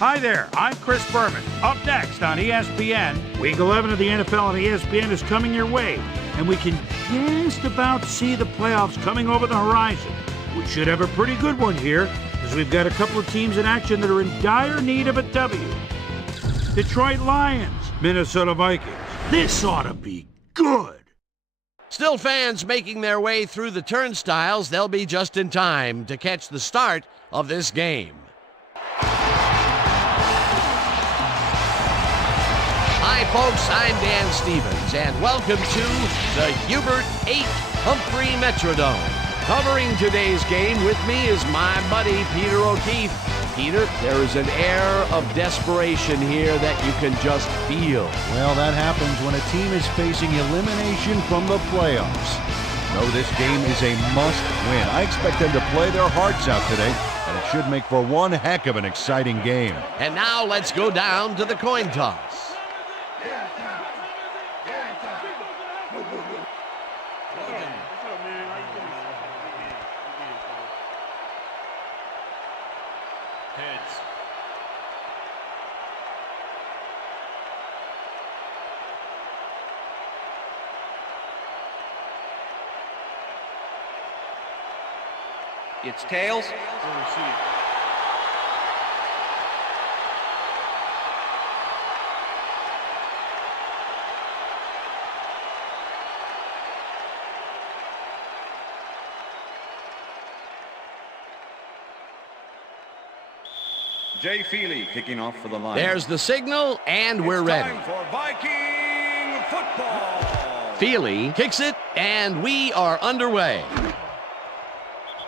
Hi there, I'm Chris Berman. Up next on ESPN, Week 11 of the NFL on ESPN is coming your way, and we can just about see the playoffs coming over the horizon. We should have a pretty good one here, as we've got a couple of teams in action that are in dire need of a W. Detroit Lions, Minnesota Vikings. This ought to be good. Still fans making their way through the turnstiles. They'll be just in time to catch the start of this game. Hi, folks. I'm Dan Stevens, and welcome to the Hubert H. Humphrey Metrodome. Covering today's game with me is my buddy, Peter O'Keefe. Peter, there is an air of desperation here that you can just feel. Well, that happens when a team is facing elimination from the playoffs. No, this game is a must-win. I expect them to play their hearts out today, and it should make for one heck of an exciting game. And now let's go down to the coin toss. It's tails. Jay Feely kicking off for the Lions. There's the signal, and we're ready. Time for Viking football. Feely kicks it, and we are underway.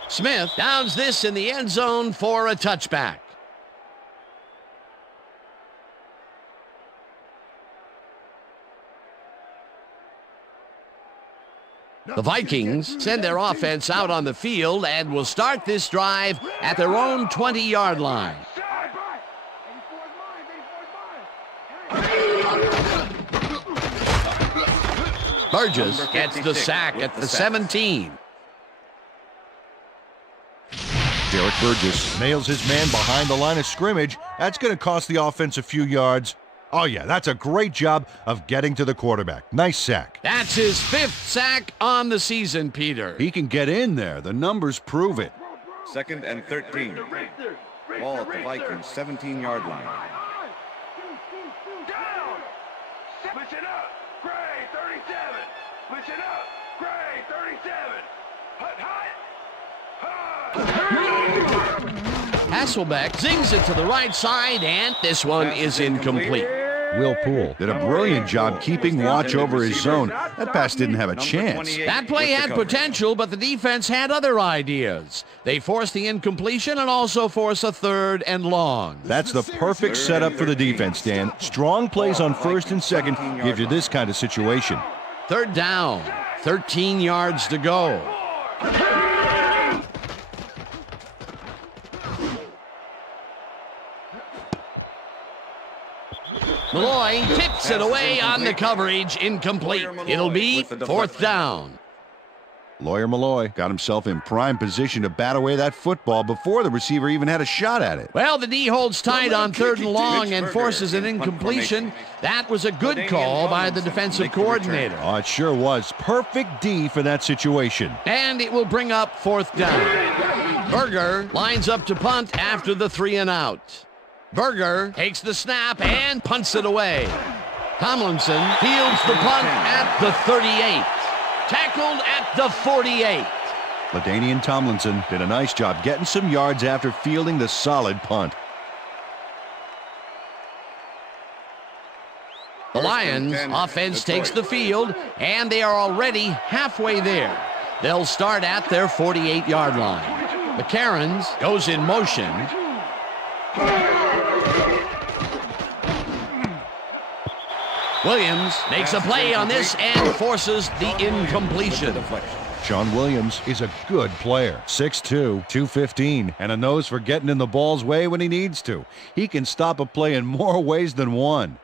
Smith downs this in the end zone for a touchback. The Vikings send their offense out on the field and will start this drive at their own 20-yard line. Burgess gets the sack at the 17. Derek Burgess nails his man behind the line of scrimmage. That's going to cost the offense a few yards. Oh, yeah, that's a great job of getting to the quarterback. Nice sack. That's his 5th sack on the season, Peter. He can get in there. The numbers prove it. 2nd and 13. Ball at the Vikings 17-yard line. Down! Switch it up! Gray, 37! Switch it up! Gray, 37! Hut, hut! Hasselbeck zings it to the right side, and this one is incomplete. Will Poole did a brilliant job keeping watch over his zone. That pass didn't have a chance. That play had potential, but the defense had other ideas. They forced the incompletion and also force a 3rd and long. That's the perfect setup for the defense, Dan. Strong plays on 1st and 2nd gives you this kind of situation. 3rd down, 13 yards to go. Malloy tips it away on the coverage, incomplete. It'll be 4th down. Lawyer Malloy got himself in prime position to bat away that football before the receiver even had a shot at it. Well, the D holds tight on 3rd and long and forces an incompletion. That was a good call by the defensive coordinator. Oh, it sure was. Perfect D for that situation. And it will bring up 4th down. Berger lines up to punt after the 3 and out. Berger takes the snap and punts it away. Tomlinson fields the punt at the 38. Tackled at the 48. LaDainian Tomlinson did a nice job getting some yards after fielding the solid punt. The Lions offense takes the field, and they are already halfway there. They'll start at their 48-yard line. McCarron goes in motion. Williams makes a play on this and forces the incompletion. Sean Williams is a good player. 6'2", 215, and a nose for getting in the ball's way when he needs to. He can stop a play in more ways than one.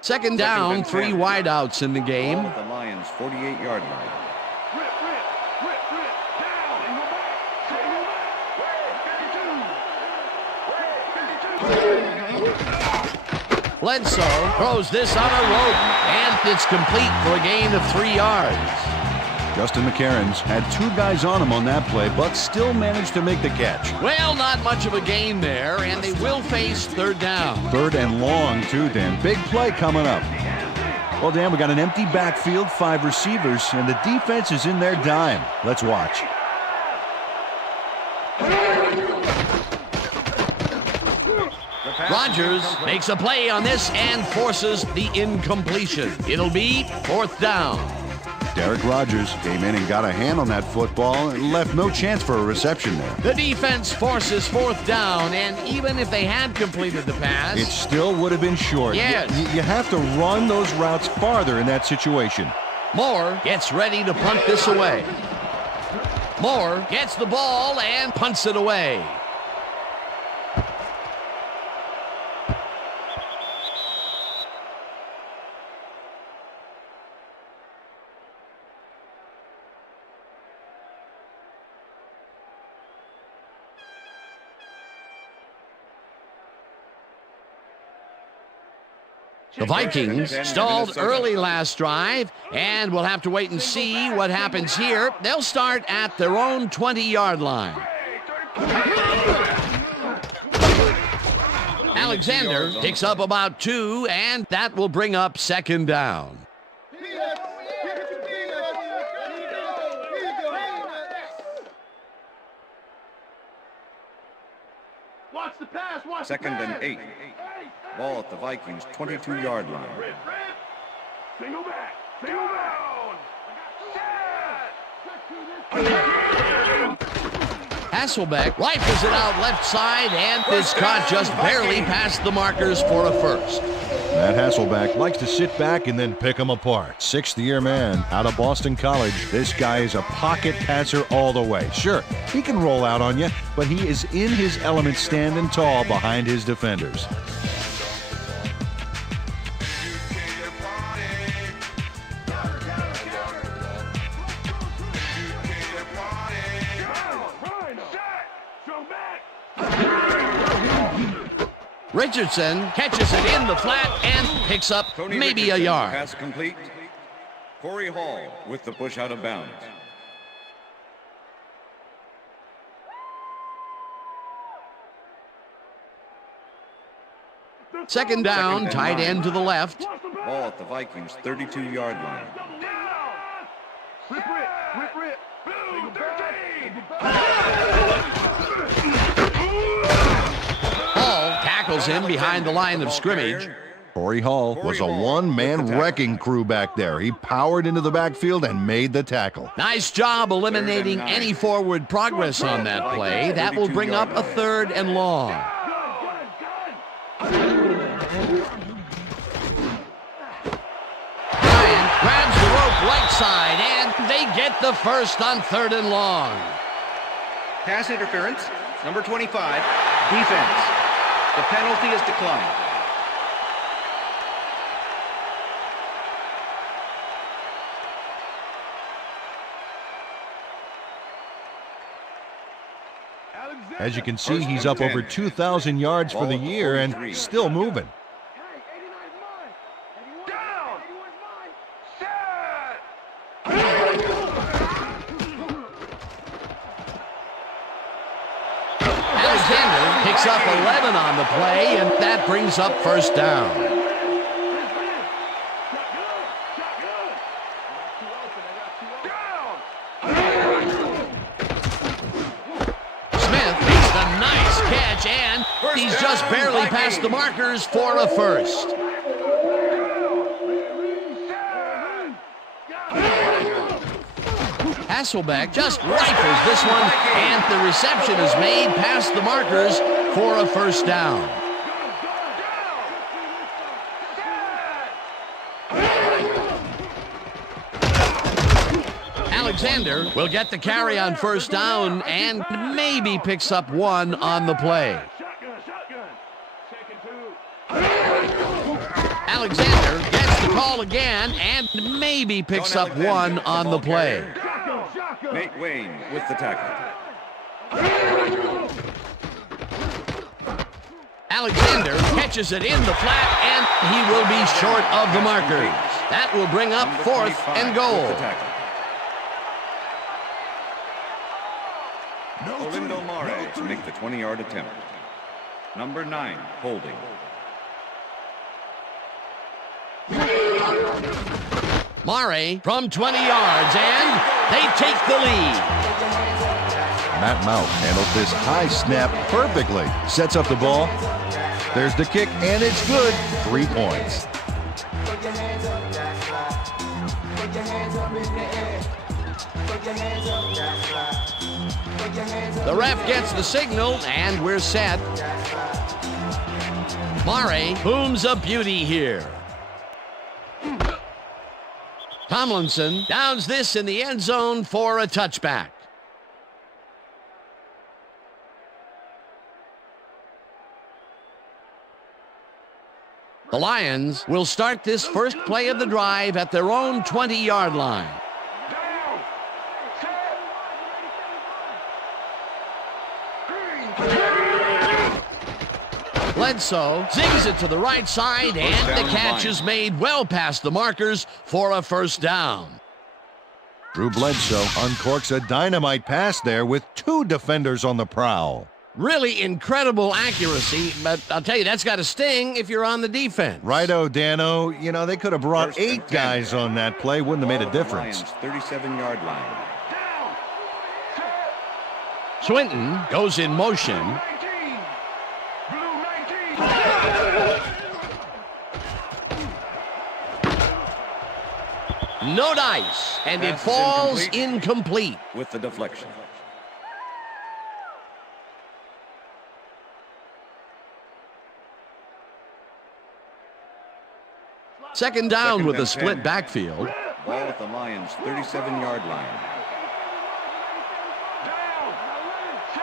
Second down, 3 wideouts in the game. Ball at the Lions' 48-yard line. Bledsoe throws this on a rope, and it's complete for a gain of 3 yards. Justin McCarron's had 2 guys on him on that play, but still managed to make the catch. Well, not much of a gain there, and they will face third down. Third and long, too, Dan. Big play coming up. Well, Dan, we got an empty backfield, 5 receivers, and the defense is in their dime. Let's watch. Rodgers makes a play on this and forces the incompletion. It'll be fourth down. Derek Rodgers came in and got a hand on that football and left no chance for a reception there. The defense forces fourth down, and even if they had completed the pass, it still would have been short. Yes. You have to run those routes farther in that situation. Moore gets ready to punt this away. Moore gets the ball and punts it away. The Vikings stalled early last drive, and we'll have to wait and see what happens here. They'll start at their own 20-yard line. Alexander picks up about 2, and that will bring up second down. Second and 8. Ball at the Vikings' 22-yard line. Single back. Single down. Hasselbeck rifles it out left side, and is caught just barely past the markers for a first. Matt Hasselbeck likes to sit back and then pick them apart. 6th-year man out of Boston College. This guy is a pocket passer all the way. Sure, he can roll out on you, but he is in his element standing tall behind his defenders. Richardson catches it in the flat and picks up maybe a yard. Pass complete. Corey Hall with the push out of bounds. Second down, tight end to the left. Ball at the Vikings' 32-yard line. Hall tackles him behind the line of scrimmage. Corey Hall was a one-man wrecking crew back there. He powered into the backfield and made the tackle. Nice job eliminating any forward progress on that play. That will bring up a third and long. Bryant grabs the rope right side, and they get the first on third and long. Pass interference, number 25, defense. The penalty is declined. As you can see, he's up over 2,000 yards for the year and still moving. Alexander picks up 11 on the play, and that brings up first down. Smith makes the nice catch, and he's just barely past the markers for a first. Hasselbeck just rifles this one, and the reception is made past the markers for a first down. Alexander will get the carry on first down and maybe picks up 1 on the play. Alexander gets the call again and maybe picks up one on the play. Nate Wayne with the tackle. Alexander catches it in the flat, and he will be short of the markers. That will bring up 4th and goal. Olindo Mare to make the 20-yard attempt. Number 9, holding. Mare from 20 yards, and they take the lead. Matt Mouth handles this high snap perfectly. Sets up the ball. There's the kick, and it's good. 3 points. The ref gets the signal, and we're set. Mare booms a beauty here. Tomlinson downs this in the end zone for a touchback. The Lions will start this first play of the drive at their own 20-yard line. Bledsoe zigs it to the right side, and the catch is made well past the markers for a first down. Drew Bledsoe uncorks a dynamite pass there with 2 defenders on the prowl. Really incredible accuracy, but I'll tell you, that's got to sting if you're on the defense. Righto, Dano. You know, they could have brought 8 guys on that play. Wouldn't have made a difference. 37-yard line. Swinton goes in motion. No dice, and it falls incomplete. With the deflection. Second down with a split backfield. Ball at the Lions' 37-yard line. Down.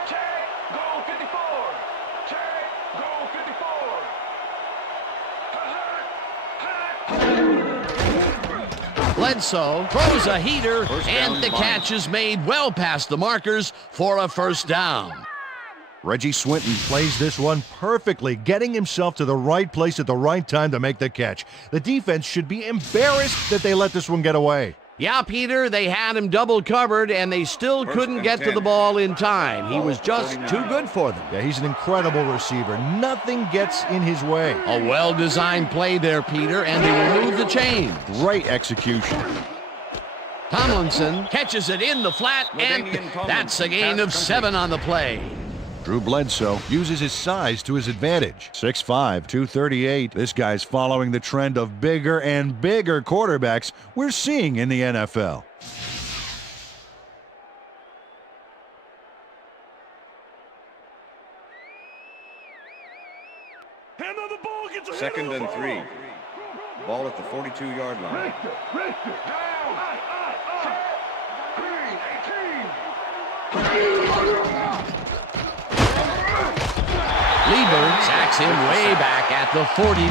Check. Goal 54. Check. Goal 54. Bledsoe throws a heater, and the catch is made well past the markers for a first down. Reggie Swinton plays this one perfectly, getting himself to the right place at the right time to make the catch. The defense should be embarrassed that they let this one get away. Yeah, Peter, they had him double covered, and they still couldn't get to the ball in time. He was just too good for them. Yeah, he's an incredible receiver. Nothing gets in his way. A well-designed play there, Peter, and they remove the chains. Great execution. Tomlinson catches it in the flat, and that's a gain of 7 on the play. Drew Bledsoe uses his size to his advantage. 6'5", 238. This guy's following the trend of bigger and bigger quarterbacks we're seeing in the NFL. Second and 3. Ball at the 42-yard line. Lieber sacks him way back at the 49.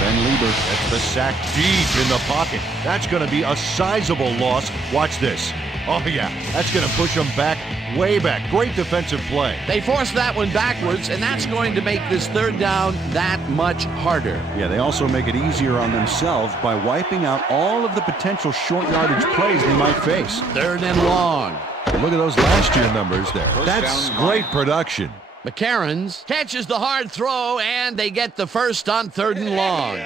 Ben Lieber gets the sack deep in the pocket. That's going to be a sizable loss. Watch this. Oh, yeah, that's going to push them back, way back. Great defensive play. They forced that one backwards, and that's going to make this third down that much harder. Yeah, they also make it easier on themselves by wiping out all of the potential short yardage plays they might face. Third and long. Look at those last year numbers there. That's great production. McCarron's catches the hard throw, and they get the first on 3rd and long.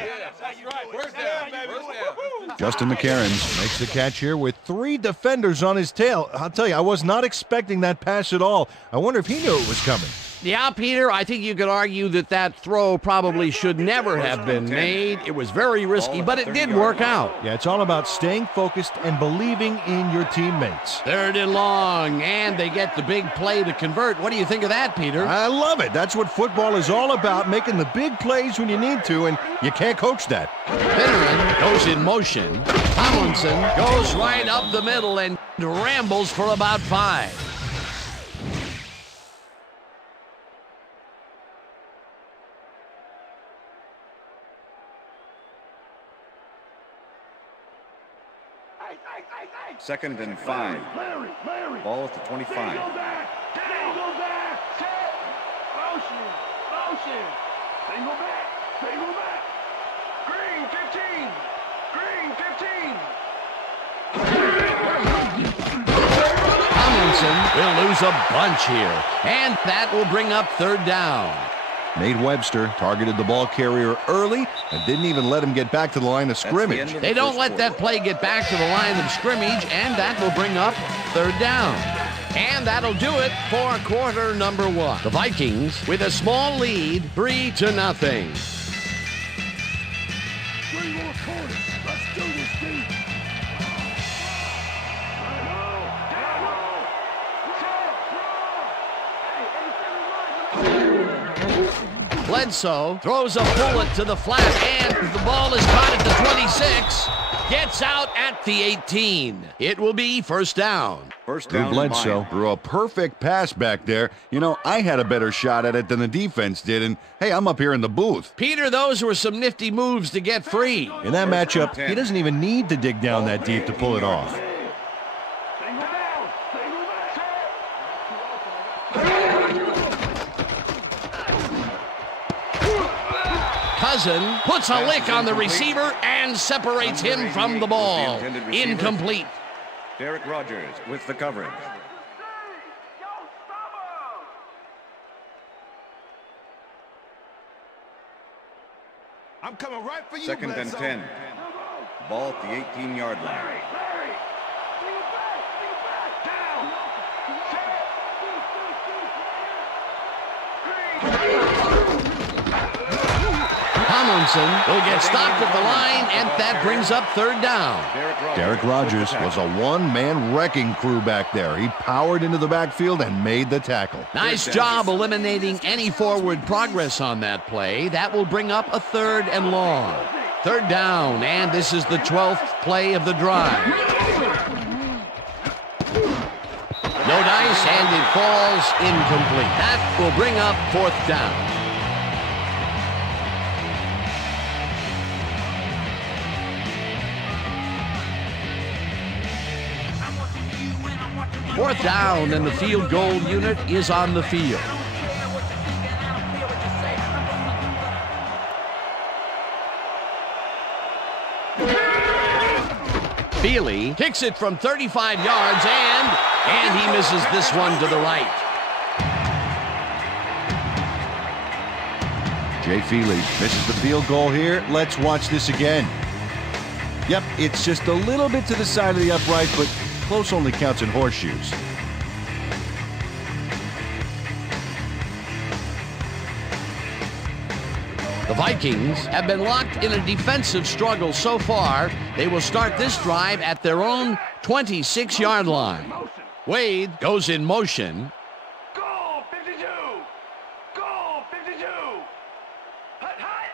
Justin McCarron makes the catch here with 3 defenders on his tail. I'll tell you, I was not expecting that pass at all. I wonder if he knew it was coming. Yeah, Peter, I think you could argue that that throw probably should never have been made. It was very risky, but it did work out. Yeah, it's all about staying focused and believing in your teammates. 3rd and long, and they get the big play to convert. What do you think of that, Peter? I love it. That's what football is all about, making the big plays when you need to, and you can't coach that. Finneran goes in motion. Tomlinson goes right up the middle and rambles for about 5. 2nd and 5. Ball at the 25. Single back. Set. Motion. Single back. Green 15. Tomlinson will lose a bunch here, and that will bring up 3rd down. Nate Webster targeted the ball carrier early and didn't even let him get back to the line of scrimmage. They don't let that play get back to the line of scrimmage, and that will bring up 3rd down. And that'll do it for quarter number 1. The Vikings with a small lead, 3-0. 3 more quarters. Let's do this, dude. Bledsoe throws a bullet to the flat, and the ball is caught at the 26. Gets out at the 18. It will be 1st down. First Drew down. Bledsoe threw a perfect pass back there. You know, I had a better shot at it than the defense did, and hey, I'm up here in the booth. Peter, those were some nifty moves to get free. In that matchup, he doesn't even need to dig down that deep to pull it off. Cousin puts a lick on the receiver and separates him from the ball. Incomplete. Derek Rogers with the coverage. I'm coming right for you, 2nd and 10. Ball at the 18-yard line. Tomlinson will get stopped at the line, and that brings up 3rd down. Derek Rogers was a one-man wrecking crew back there. He powered into the backfield and made the tackle. Nice job eliminating any forward progress on that play. That will bring up a 3rd and long. 3rd down, and this is the 12th play of the drive. No dice, and it falls incomplete. That will bring up 4th down. Fourth down, and the field goal unit is on the field. Feely kicks it from 35 yards, and he misses this one to the right. Jay Feely misses the field goal here. Let's watch this again. Yep, it's just a little bit to the side of the upright, but close only counts in horseshoes. The Vikings have been locked in a defensive struggle so far. They will start this drive at their own 26-yard line. Wade goes in motion. Goal 52. Goal 52. Hut, hut.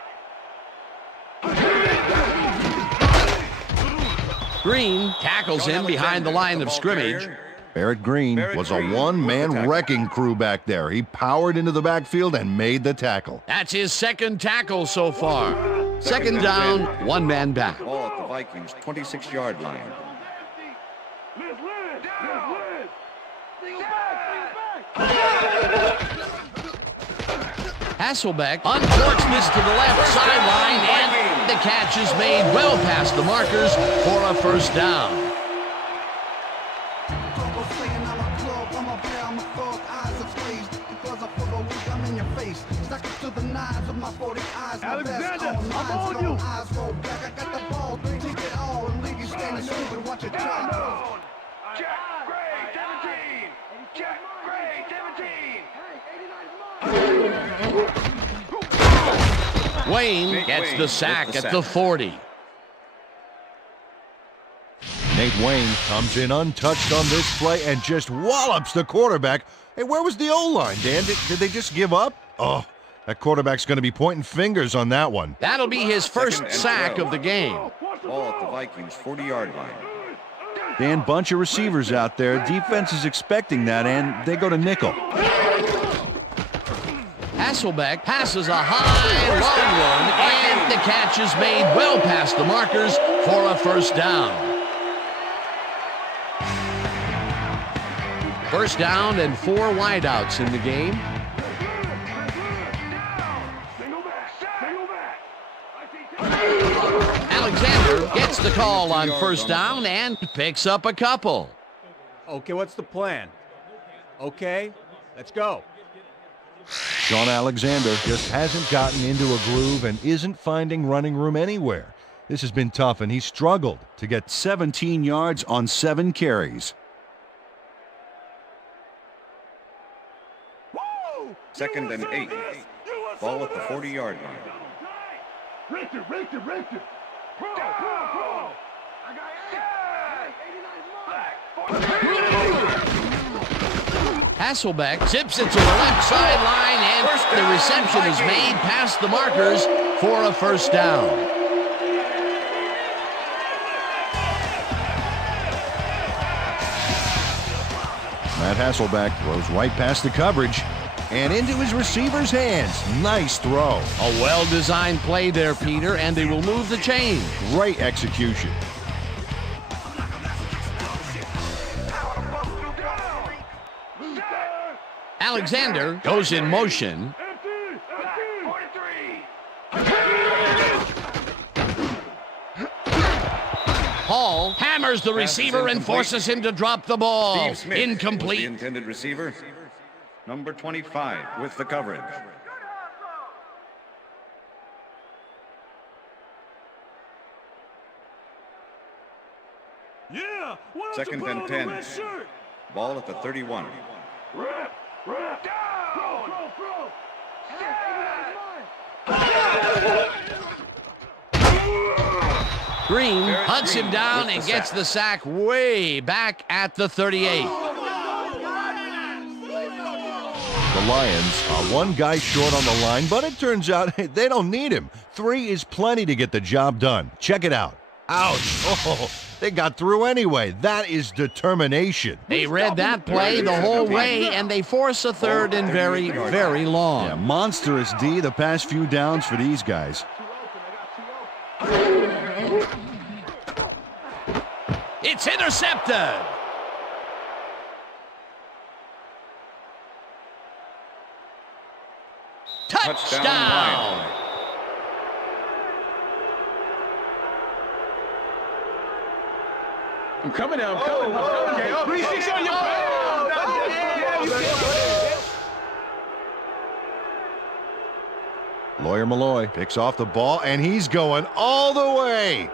Green tackles him behind the line of scrimmage. Barrett Green was a one-man wrecking crew back there. He powered into the backfield and made the tackle. That's his 2nd tackle so far. 2nd down, 1 man back. Ball at the Vikings' 26-yard line. Hasselbeck uncorks this to the left sideline, and the catch is made well past the markers for a 1st down. Alexander, I'm on you. Jack Gray, 17. Jack Gray, 17. Wayne gets the sack at the 40. Nate Wayne comes in untouched on this play and just wallops the quarterback. Hey, where was the O-line, Dan? Did they just give up? Oh, that quarterback's going to be pointing fingers on that one. That'll be his first sack of the game. Ball at the Vikings' 40-yard line. Dan, bunch of receivers out there. Defense is expecting that, and they go to nickel. Hasselbeck passes a high, long one, and the catch is made well past the markers for a 1st down. First down and 4 wideouts in the game. Alexander gets the call on first down and picks up a couple. Okay, what's the plan? Okay, let's go. Sean Alexander just hasn't gotten into a groove and isn't finding running room anywhere. This has been tough, and he's struggled to get 17 yards on 7 carries. Second and 8. Ball at the 40-yard line. Richter. Pro. I got Hasselbeck zips it to the left sideline, and the reception is made past the markers for a first down. Matt Hasselbeck throws right past the coverage and into his receiver's hands. Nice throw. A well-designed play there, Peter, and they will move the chain. Great execution. Alexander goes in motion. Hall hammers the receiver and forces him to drop the ball. Steve Smith was the Incomplete. intended receiver. Number 25 with the coverage. Yeah, Second and 10. Ball at the 31. Rep, down! Pro. Green hunts him down with and the gets sack. the sack way back at the 38. The Lions are one guy short on the line, but it turns out they don't need him. 3 is plenty to get the job done. Check it out. Ouch. Oh, they got through anyway. That is determination. They read that play the whole way, and they force a third and very, very long. Yeah, monstrous D the past few downs for these guys. It's intercepted. Touchdown. I'm coming now. Okay. 3-6 on your back. Lawyer Malloy picks off the ball, and he's going all the way.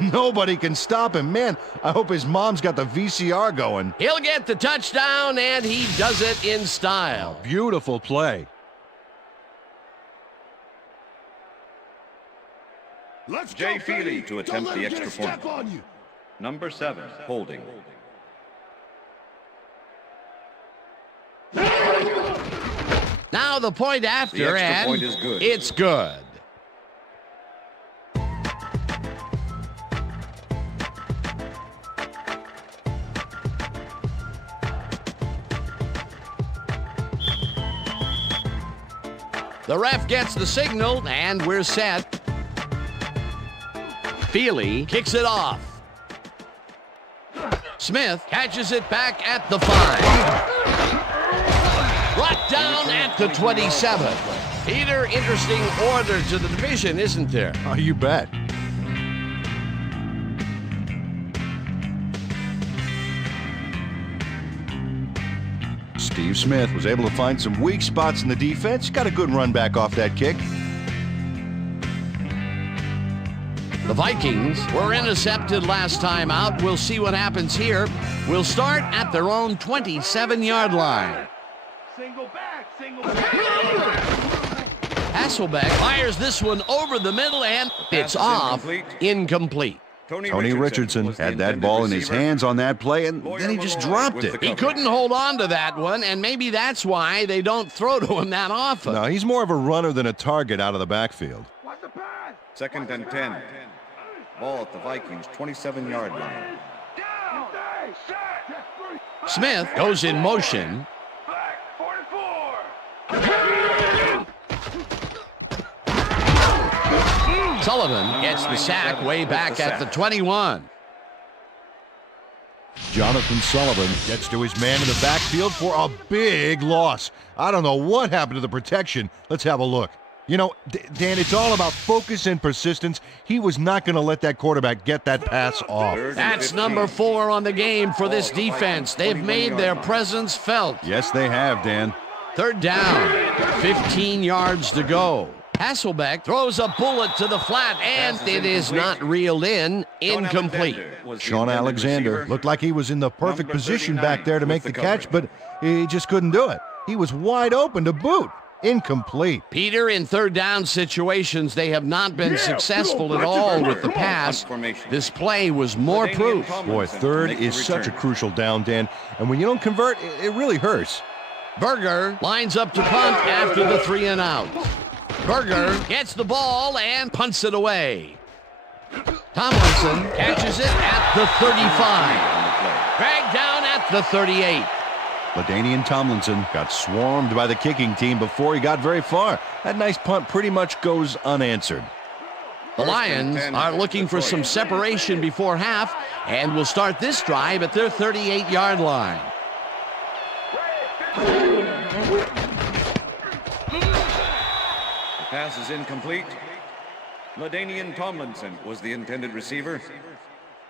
Nobody can stop him. Man, I hope his mom's got the VCR going. He'll get the touchdown, and he does it in style. Beautiful play. Jay Feely to attempt the extra point. Number 7, holding. Now the point after, The extra and point is good. it's good. The ref gets the signal, and we're set. Feely kicks it off. Smith catches it back at the 5. Brought down at the 27. Peter, interesting order to the division, isn't there? Oh, you bet. Steve Smith was able to find some weak spots in the defense. Got a good run back off that kick. The Vikings were intercepted last time out. We'll see what happens here. We'll start at their own 27-yard line. Single back. Hasselbeck fires this one over the middle, and it's Pass is off. incomplete. Incomplete. Tony Richardson was the had that intended ball in his receiver. hands on that play, and then he just dropped with it. the He coverage. couldn't hold on to that one, and maybe that's why they don't throw to him that often. No, he's more of a runner than a target out of the backfield. Watch the pass. Second and 10. Ball at the Vikings 27-yard line. Down. Smith goes in motion. Back. 44. Sullivan gets the sack way back at the 21. Jonathan Sullivan gets to his man in the backfield for a big loss. I don't know what happened to the protection. Let's have a look. You know, Dan, it's all about focus and persistence. He was not going to let that quarterback get that pass off. That's number 4 on the game for this defense. They've made their presence felt. Yes, they have, Dan. 3rd down, 15 yards to go. Hasselbeck throws a bullet to the flat, and it is not reeled in. Incomplete. Sean Alexander looked like he was in the perfect position back there to make the catch, but he just couldn't do it. He was wide open to boot. Incomplete. Peter, in 3rd down situations, they have not been successful at all with the pass. This play was more proof. Boy, 3rd is such a crucial down, Dan, and when you don't convert, it really hurts. Berger lines up to punt after the 3 and out. Berger gets the ball and punts it away. Tomlinson catches it at the 35. Dragged down at the 38. LaDainian Tomlinson got swarmed by the kicking team before he got very far. That nice punt pretty much goes unanswered. The Lions are looking for some separation before half and will start this drive at their 38-yard line. The pass is incomplete. LaDainian Tomlinson was the intended receiver.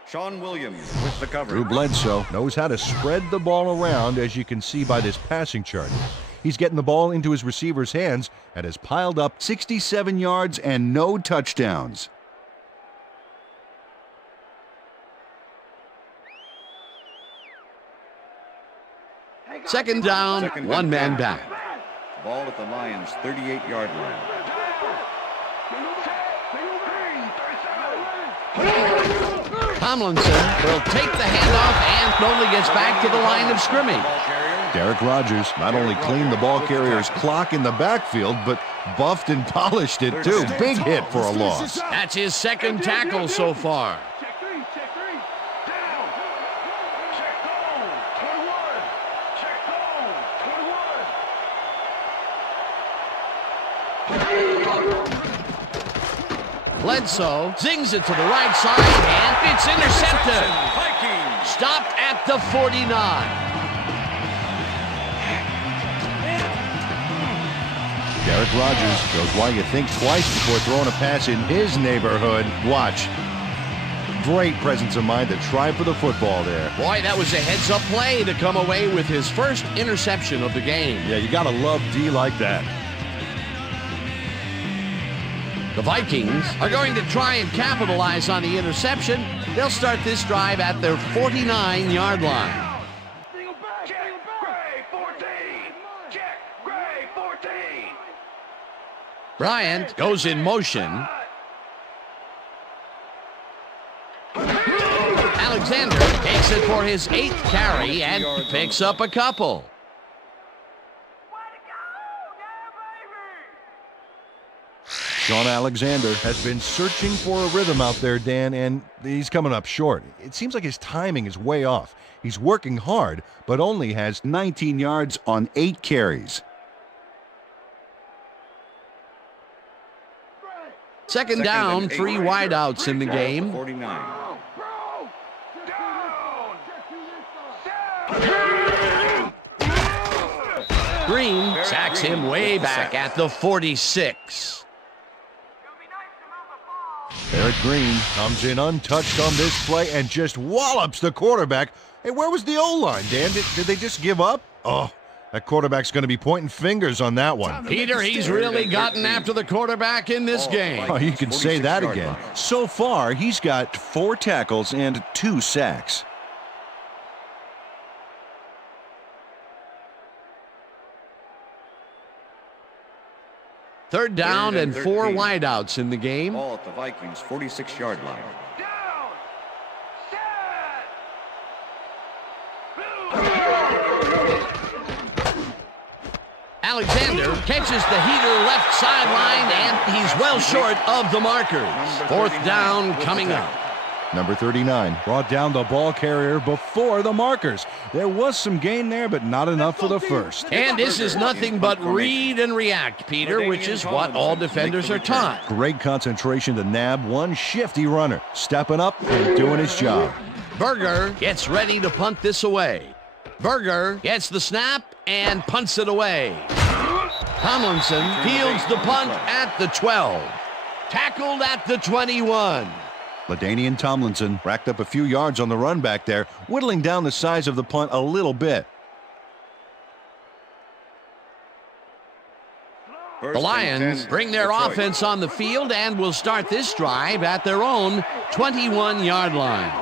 Sean Williams with the cover. Drew Bledsoe knows how to spread the ball around, as you can see by this passing chart. He's getting the ball into his receiver's hands and has piled up 67 yards and no touchdowns. Second down, one man back. Ball at the Lions' 38-yard line. Tomlinson will take the handoff and only gets back to the line of scrimmage. Derek Rogers not only cleaned the ball carrier's clock in the backfield, but buffed and polished it too. Big hit for a loss. That's his 2nd tackle so far. Bledsoe zings it to the right side, and it's intercepted. Stopped at the 49. Derek Rogers knows why you think twice before throwing a pass in his neighborhood. Watch. Great presence of mind to try for the football there. Boy, that was a heads-up play to come away with his first interception of the game. Yeah, you gotta love D like that. The Vikings are going to try and capitalize on the interception. They'll start this drive at their 49-yard line. Check, Gray, 14. Check, Gray, 14. Bryant goes in motion. Alexander takes it for his 8th carry and picks up a couple. Sean Alexander has been searching for a rhythm out there, Dan, and he's coming up short. It seems like his timing is way off. He's working hard, but only has 19 yards on 8 carries. Second down, 3 wideouts in the game. 49. Green sacks him way back at the 46. Eric Green comes in untouched on this play and just wallops the quarterback. Hey, where was the O-line, Dan? Did they just give up? Oh, that quarterback's going to be pointing fingers on that one. Peter, he's really gotten after the quarterback in this game. Oh, you can say that again. So far, he's got 4 tackles and 2 sacks. Third down and 4 wideouts in the game. Ball at the Vikings' 46-yard line. Down. Alexander catches the heater left sideline, and he's well short of the markers. 4th down coming up. Number 39 brought down the ball carrier before the markers. There was some gain there, but not enough for the first. And this is nothing but read and react, Peter, which is what all defenders are taught. Great concentration to nab one shifty runner, stepping up and doing his job. Berger gets ready to punt this away. Berger gets the snap and punts it away. Tomlinson fields the punt at the 12. Tackled at the 21. LaDainian Tomlinson racked up a few yards on the run back there, whittling down the size of the punt a little bit. The Lions bring their offense on the field and will start this drive at their own 21-yard line.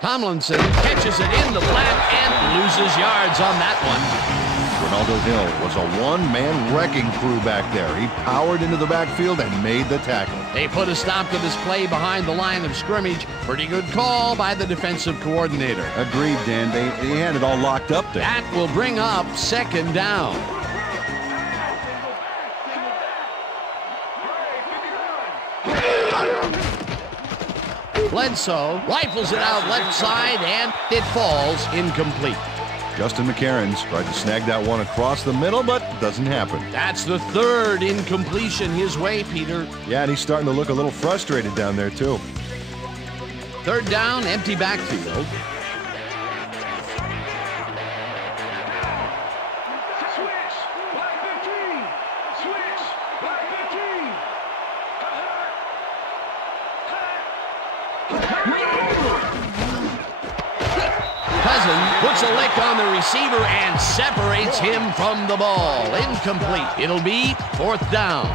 Tomlinson catches it in the flat and loses yards on that one. Ronaldo Hill was a one-man wrecking crew back there. He powered into the backfield and made the tackle. They put a stop to this play behind the line of scrimmage. Pretty good call by the defensive coordinator. Agreed, Dan. They had it all locked up there. That will bring up second down. Bledsoe rifles it out left side, and it falls incomplete. Justin McCarron's tried to snag that one across the middle, but doesn't happen. That's the third incompletion his way, Peter. Yeah, and he's starting to look a little frustrated down there, too. Third down, empty backfield. Puts a lick on the receiver and separates him from the ball. Incomplete. It'll be fourth down.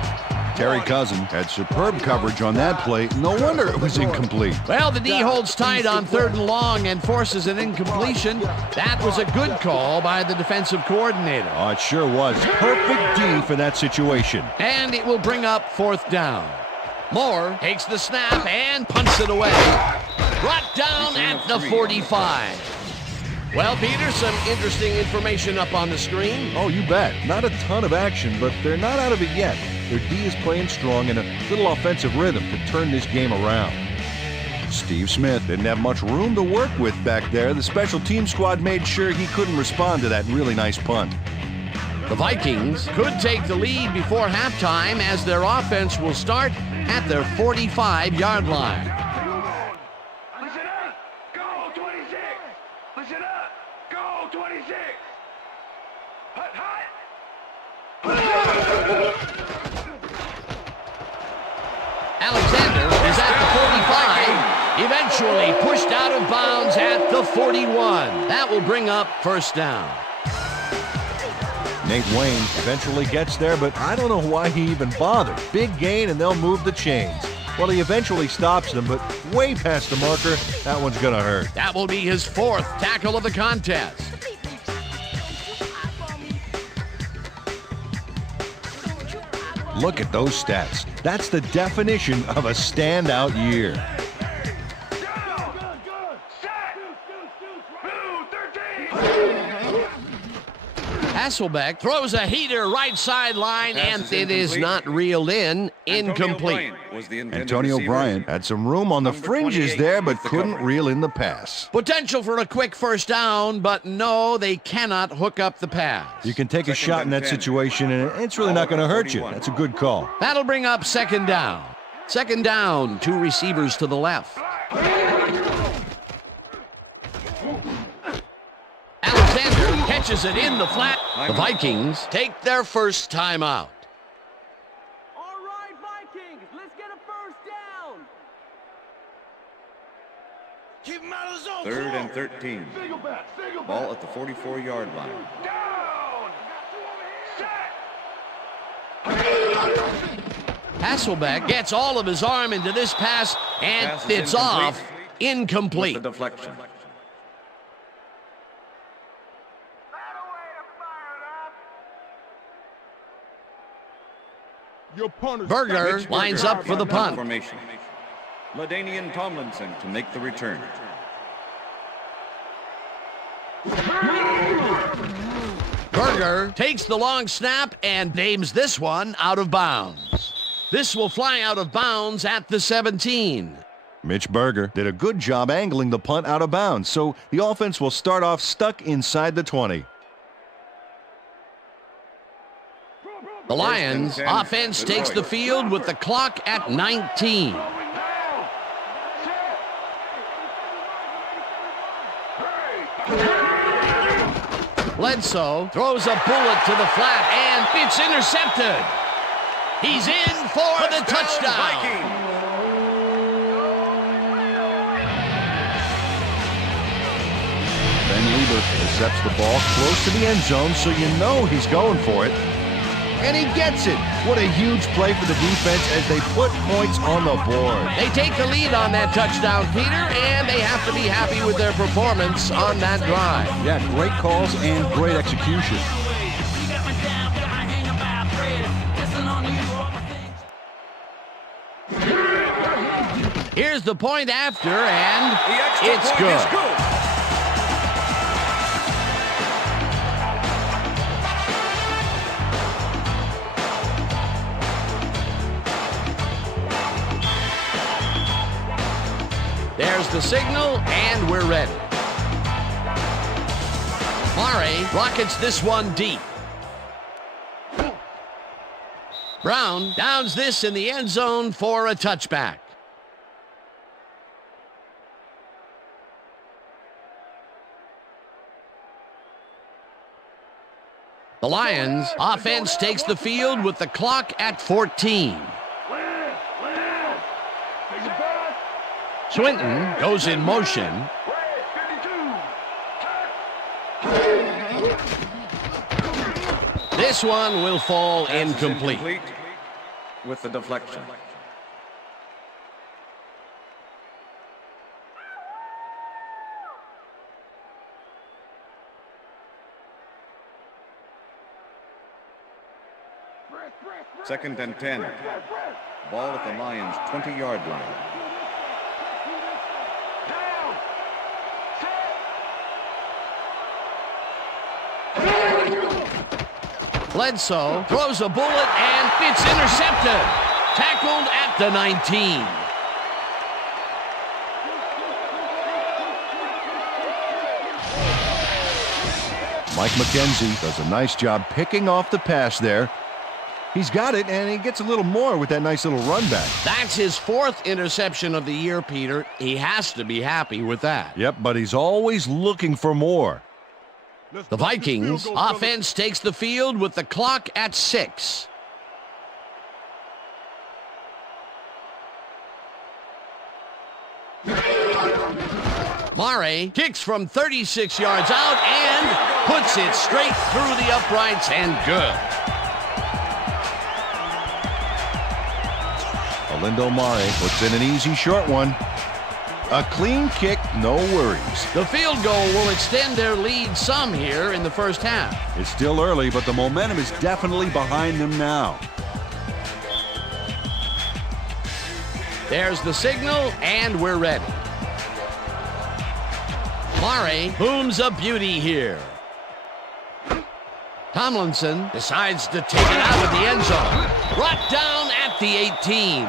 Terry Cousin had superb coverage on that play. No wonder it was incomplete. Well, the D holds tight on third and long and forces an incompletion. That was a good call by the defensive coordinator. Oh, it sure was. Perfect D for that situation. And it will bring up fourth down. Moore takes the snap and punts it away. Brought down at the 45. Well, Peter, some interesting information up on the screen. Oh, you bet. Not a ton of action, but they're not out of it yet. Their D is playing strong and a little offensive rhythm to turn this game around. Steve Smith didn't have much room to work with back there. The special team squad made sure he couldn't respond to that really nice punt. The Vikings could take the lead before halftime as their offense will start at their 45-yard line. Listen up! Go 26! Listen up! Go 26! Hut, hut! Alexander is at the 45, eventually pushed out of bounds at the 41. That will bring up first down. Nate Wayne eventually gets there, but I don't know why he even bothered. Big gain, and they'll move the chains. Well, he eventually stops them, but way past the marker, that one's going to hurt. That will be his fourth tackle of the contest. Look at those stats. That's the definition of a standout year. Hasselbeck throws a heater right sideline, and it is not reeled in. Incomplete. Antonio Bryant had some room on the fringes there, but couldn't reel in the pass. Potential for a quick first down, but no, they cannot hook up the pass. You can take a shot in that situation, and it's really not going to hurt you. That's a good call. That'll bring up second down. Second down, two receivers to the left. Alexander catches it in the flat. The Vikings take their first timeout. All right, Vikings, let's get a first down. Keep him out of the zone. Third and 13. Single back. Ball at the 44-yard line. Down. Set. Hasselbeck gets all of his arm into this pass, and Pass is it's off. Incomplete. With the deflection. Berger lines up for the punt. Formation. LaDainian Tomlinson to make the return. Berger takes the long snap and aims this one out of bounds. This will fly out of bounds at the 17. Mitch Berger did a good job angling the punt out of bounds, so the offense will start off stuck inside the 20. The Lions offense takes the field with the clock at 19. Bledsoe throws a bullet to the flat, and it's intercepted. He's in for the touchdown. Ben Lieber intercepts the ball close to the end zone, so you know he's going for it. And he gets it. What a huge play for the defense as they put points on the board. They take the lead on that touchdown, Peter, and they have to be happy with their performance on that drive. Yeah, great calls and great execution. Here's the point after, and it's good. There's the signal, and we're ready. Murray rockets this one deep. Brown downs this in the end zone for a touchback. The Lions offense takes the field with the clock at 14. Swinton goes in motion. This one will fall incomplete. With the deflection. Second and 10. Ball at the Lions' 20-yard line. Bledsoe throws a bullet, and it's intercepted. Tackled at the 19. Mike McKenzie does a nice job picking off the pass there. He's got it, and he gets a little more with that nice little run back. That's his 4th interception of the year, Peter. He has to be happy with that. Yep, but he's always looking for more. The Vikings offense takes the field with the clock at 6. Murray kicks from 36 yards out and puts it straight through the uprights, and good. Olindo Mare puts in an easy short one. A clean kick, no worries. The field goal will extend their lead some here in the first half. It's still early, but the momentum is definitely behind them now. There's the signal, and we're ready. Murray booms a beauty here. Tomlinson decides to take it out of the end zone. Brought down at the 18.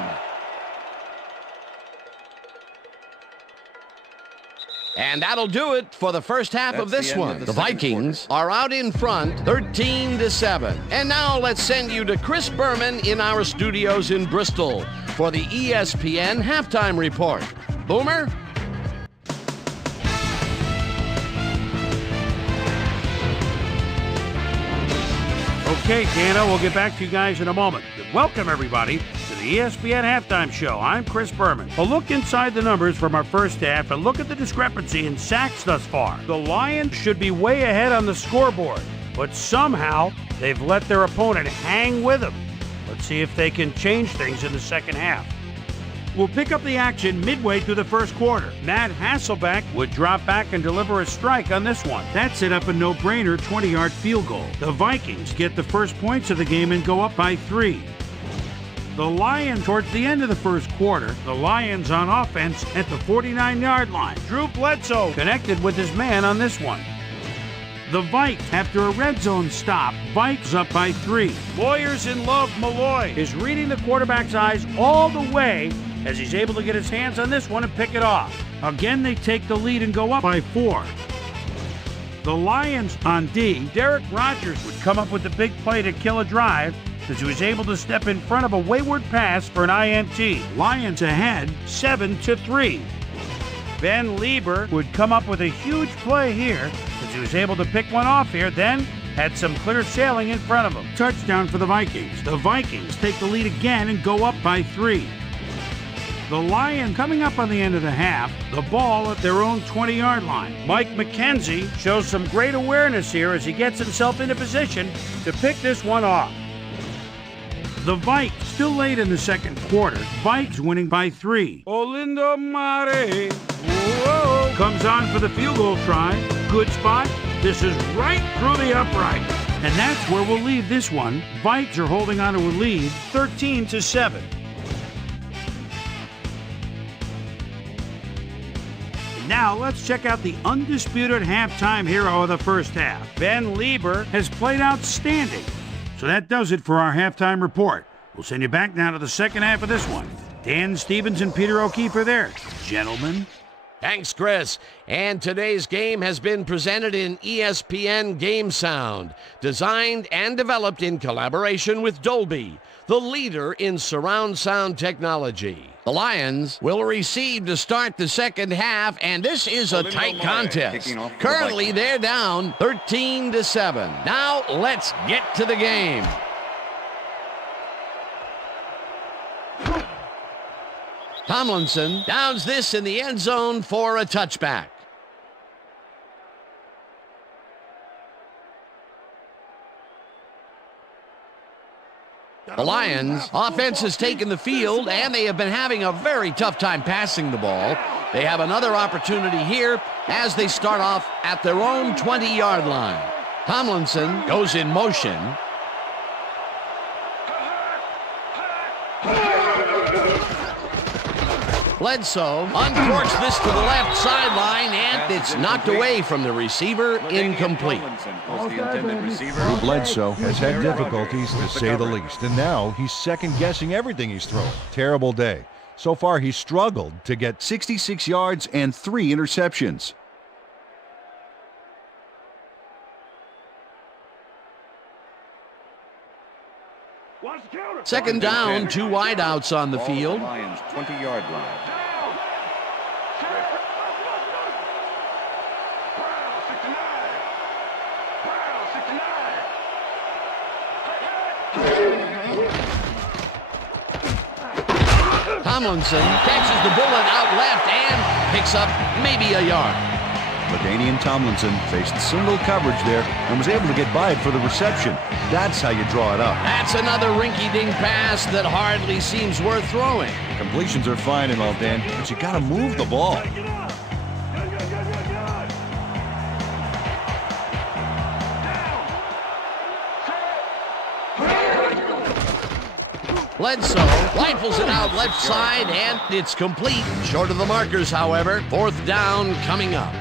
And that'll do it for the first half of this one. The Vikings are out in front, 13-7. And now let's send you to Chris Berman in our studios in Bristol for the ESPN Halftime Report. Boomer? Okay, Dana, we'll get back to you guys in a moment. Welcome, everybody, to the ESPN Halftime Show. I'm Chris Berman. A look inside the numbers from our first half and look at the discrepancy in sacks thus far. The Lions should be way ahead on the scoreboard, but somehow they've let their opponent hang with them. Let's see if they can change things in the second half. We'll pick up the action midway through the first quarter. Matt Hasselbeck would drop back and deliver a strike on this one. That set up a no-brainer 20-yard field goal. The Vikings get the first points of the game and go up by 3. The Lions, towards the end of the first quarter, the Lions on offense at the 49-yard line. Drew Bledsoe connected with his man on this one. The Vikes, after a red zone stop, Vikes up by 3. Lawyers in love, Malloy is reading the quarterback's eyes all the way as he's able to get his hands on this one and pick it off. Again, they take the lead and go up by 4. The Lions on D, Derek Rogers would come up with the big play to kill a drive. as he was able to step in front of a wayward pass for an INT. Lions ahead 7-3. Ben Lieber would come up with a huge play here as he was able to pick one off here, then had some clear sailing in front of him. Touchdown for the Vikings. The Vikings take the lead again and go up by 3. The Lions coming up on the end of the half, the ball at their own 20-yard line. Mike McKenzie shows some great awareness here as he gets himself into position to pick this one off. The Vikes still late in the second quarter. Vikes winning by 3. Olindo Mare comes on for the field goal try. Good spot. This is right through the upright. And that's where we'll leave this one. Vikes are holding on to a lead 13-7. Now let's check out the undisputed halftime hero of the first half. Ben Lieber has played outstanding. So that does it for our halftime report. We'll send you back now to the second half of this one. Dan Stevens and Peter O'Keefe are there. Gentlemen. Thanks, Chris. And today's game has been presented in ESPN Game Sound, designed and developed in collaboration with Dolby, the leader in surround sound technology. The Lions will receive to start the second half, and this is a tight contest. Currently, they're down 13-7. Now, let's get to the game. Tomlinson downs this in the end zone for a touchback. The Lions offense has taken the field, and they have been having a very tough time passing the ball. They have another opportunity here as they start off at their own 20-yard line. Tomlinson goes in motion. Bledsoe uncorks this to the left sideline, and it's knocked away from the receiver, incomplete. Bledsoe has had difficulties, to say the least, and now he's second-guessing everything he's throwing. Terrible day. So far, he's struggled to get 66 yards and 3 interceptions. Second down, 2 wideouts on the field. Lions 20-yard line. Tomlinson catches the bullet out left and picks up maybe a yard. LaDainian Tomlinson faced single coverage there and was able to get by it for the reception. That's how you draw it up. That's another rinky-dink pass that hardly seems worth throwing. Completions are fine and all, Dan, but you got to move the ball. Bledsoe rifles it out left side, and it's complete. Short of the markers, however. Fourth down coming up.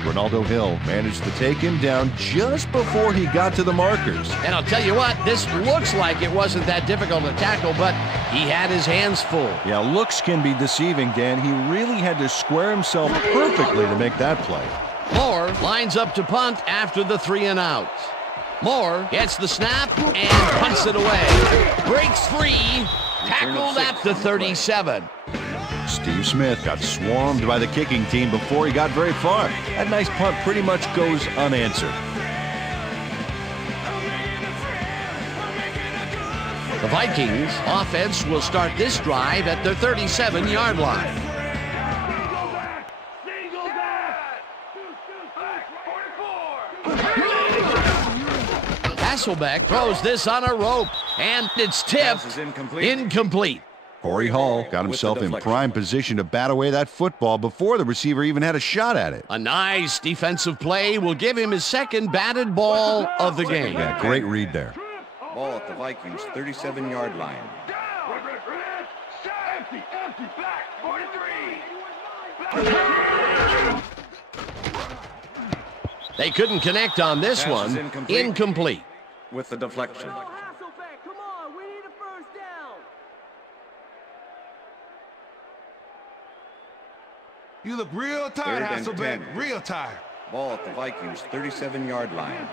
Ronaldo Hill managed to take him down just before he got to the markers. And I'll tell you what, this looks like it wasn't that difficult to tackle, but he had his hands full. Yeah, looks can be deceiving, Dan. He really had to square himself perfectly to make that play. Moore lines up to punt after the 3 and out. Moore gets the snap and punts it away. Breaks free, tackled at the 37. Steve Smith got swarmed by the kicking team before he got very far. That nice punt pretty much goes unanswered. The Vikings offense will start this drive at their 37-yard line. Hasselbeck throws this on a rope, and it's tipped. Incomplete. Corey Hall got himself in prime position to bat away that football before the receiver even had a shot at it. A nice defensive play will give him his second batted ball of the game. Yeah, great read there. Ball at the Vikings 37-yard line. Empty, back, 43. They couldn't connect on this one. Incomplete. With the deflection. Hasselbeck, come on, we need a first down. You look real tired, 3rd and Hasselbeck. 10. Real tired. Ball at the Vikings 37-yard line.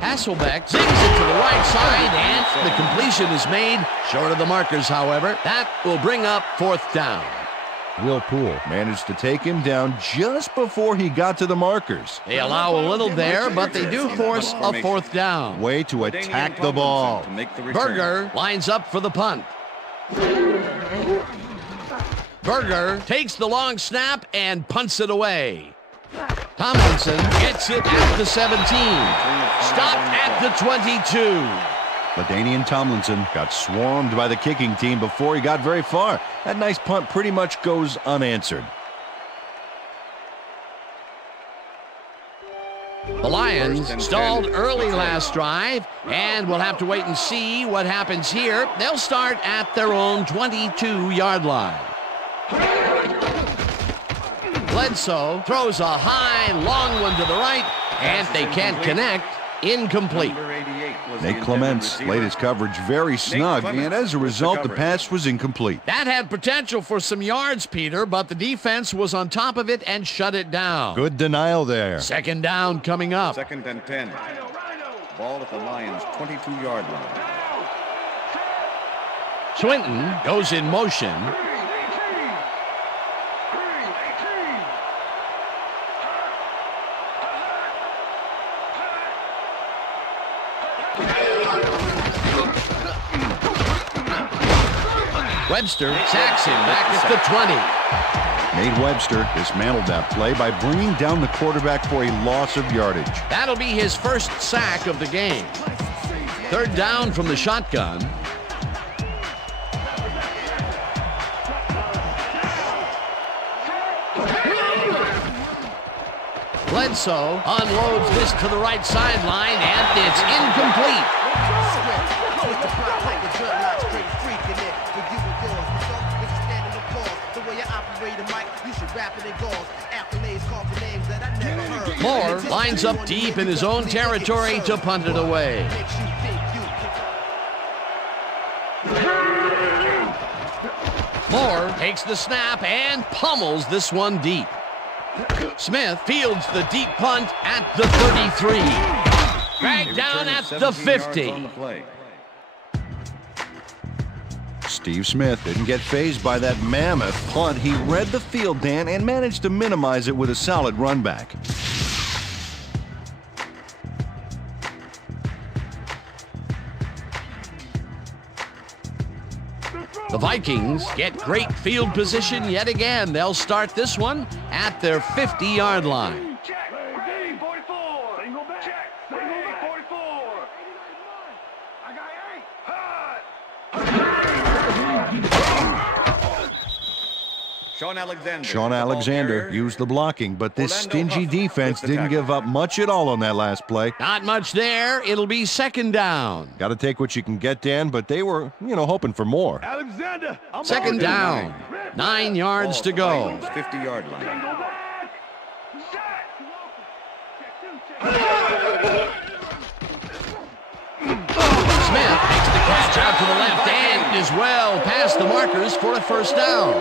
Hasselbeck zings it to the right side, and the completion is made. Short of the markers, however. That will bring up 4th down. Will Poole managed to take him down just before he got to the markers. They allow a little there, but they do force a 4th down. Way to attack the ball. Berger lines up for the punt. Berger takes the long snap and punts it away. Tomlinson gets it at the 17. Stopped at the 22. LaDainian Tomlinson got swarmed by the kicking team before he got very far. That nice punt pretty much goes unanswered. The Lions stalled early last drive, and we'll have to wait and see what happens here. They'll start at their own 22-yard line. Bledsoe throws a high, long one to the right, and they can't connect. Incomplete. Nate Clements laid his coverage very snug, and as a result, the pass was incomplete. That had potential for some yards, Peter, but the defense was on top of it and shut it down. Good denial there. 2nd down coming up. 2nd and 10. Ball at the Lions' 22-yard line. Swinton goes in motion. Webster sacks him back at the 20. Nate Webster dismantled that play by bringing down the quarterback for a loss of yardage. That'll be his 1st sack of the game. 3rd down from the shotgun. Bledsoe unloads this to the right sideline, and it's incomplete. Moore lines up deep in his own territory to punt it away. Moore takes the snap and pummels this one deep. Smith fields the deep punt at the 33. Dragged down at the 50. Steve Smith didn't get fazed by that mammoth punt. He read the field, Dan, and managed to minimize it with a solid run back. The Vikings get great field position yet again. They'll start this one at their 50-yard line. Check. 44. Single back. Check. 44. I got 8. Hot. Sean Alexander used the blocking, but this stingy defense didn't give up much at all on that last play. Not much there. It'll be 2nd down. Got to take what you can get, Dan, but they were, hoping for more. Alexander. 2nd down. 9 yards to go. 50-yard line. Single back. Smith makes the catch out to the left and is well past the markers for a 1st down.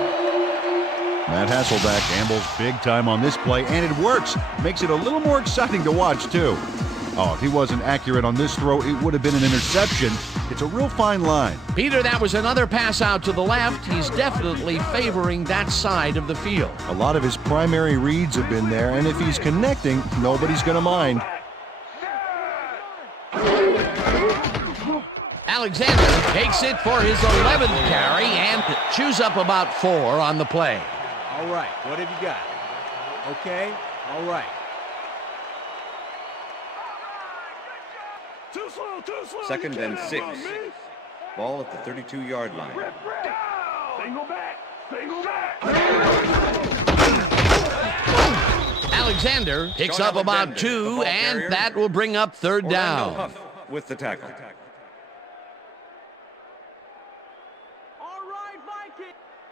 Matt Hasselbeck ambles big time on this play, and it works. Makes it a little more exciting to watch, too. Oh, if he wasn't accurate on this throw, it would have been an interception. It's a real fine line. Peter, that was another pass out to the left. He's definitely favoring that side of the field. A lot of his primary reads have been there, and if he's connecting, nobody's going to mind. Alexander takes it for his 11th carry and chews up about 4 on the play. All right, what have you got? Okay, all right. Too slow. 2nd and 6. Ball at the 32-yard line. Single back. Alexander picks up about 2, and that will bring up 3rd down. Huff with the tackle.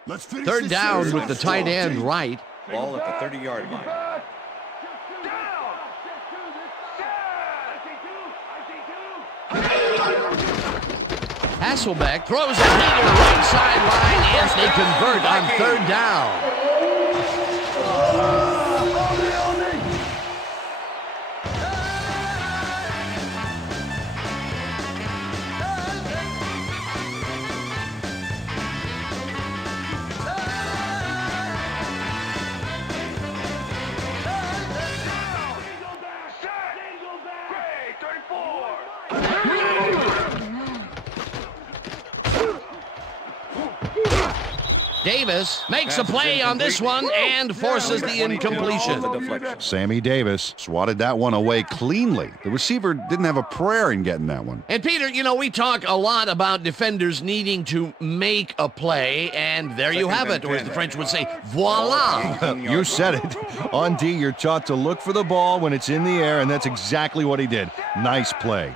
Let's finish 3rd down with the tight end right. Ball at the 30-yard line. Hasselbeck throws a heater right sideline as they convert on 3rd down. Davis makes a play on this one and forces the incompletion. Sammy Davis swatted that one away cleanly. The receiver didn't have a prayer in getting that one. And Peter, you know, we talk a lot about defenders needing to make a play, and there you have it, or as the French would say, voila. You said it. On D, you're taught to look for the ball when it's in the air, and that's exactly what he did. Nice play.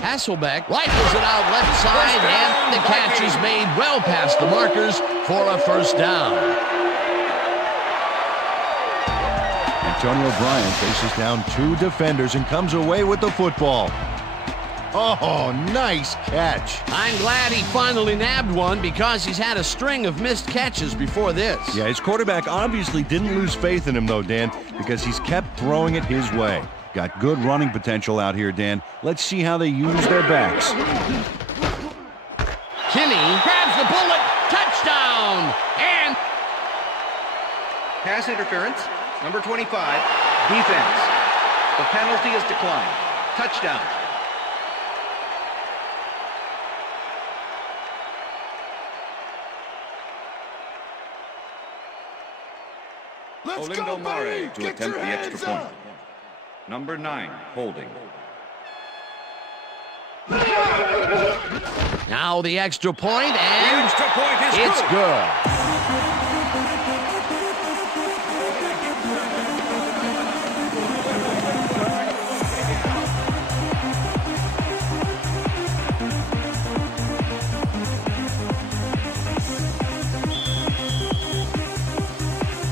Hasselbeck rifles it out left side, and the catch is made well past the markers for a first down. Antonio Bryant faces down 2 defenders and comes away with the football. Oh, nice catch. I'm glad he finally nabbed one because he's had a string of missed catches before this. Yeah, his quarterback obviously didn't lose faith in him, though, Dan, because he's kept throwing it his way. Got good running potential out here, Dan. Let's see how they use their backs. Kinney grabs the bullet. Touchdown! And Pass interference, number 25, defense. The penalty is declined. Touchdown. Olindo Mare to attempt the extra point. Number 9, holding. now the extra point, and The extra point is it's good.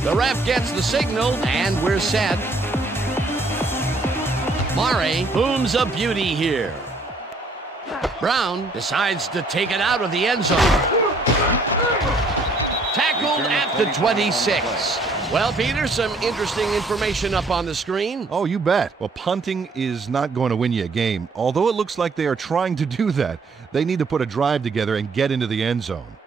The ref gets the signal, and we're set. Mare booms a beauty here. Brown decides to take it out of the end zone. Tackled at the 26. Well, Peter, some interesting information up on the screen. Oh, you bet. Well, punting is not going to win you a game. Although it looks like they are trying to do that, they need to put a drive together and get into the end zone.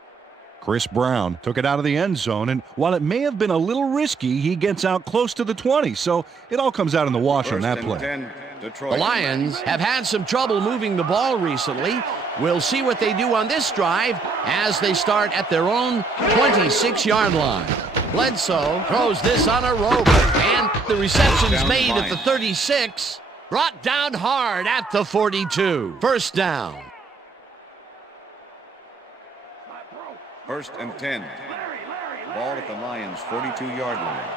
Chris Brown took it out of the end zone, and while it may have been a little risky, he gets out close to the 20, so it all comes out in the wash on that play. 10, Detroit. The Lions have had some trouble moving the ball recently. We'll see what they do on this drive as they start at their own 26-yard line. Bledsoe throws this on a rope, and the reception's made at the 36, brought down hard at the 42. First down. First and 10. Ball at the Lions' 42-yard line.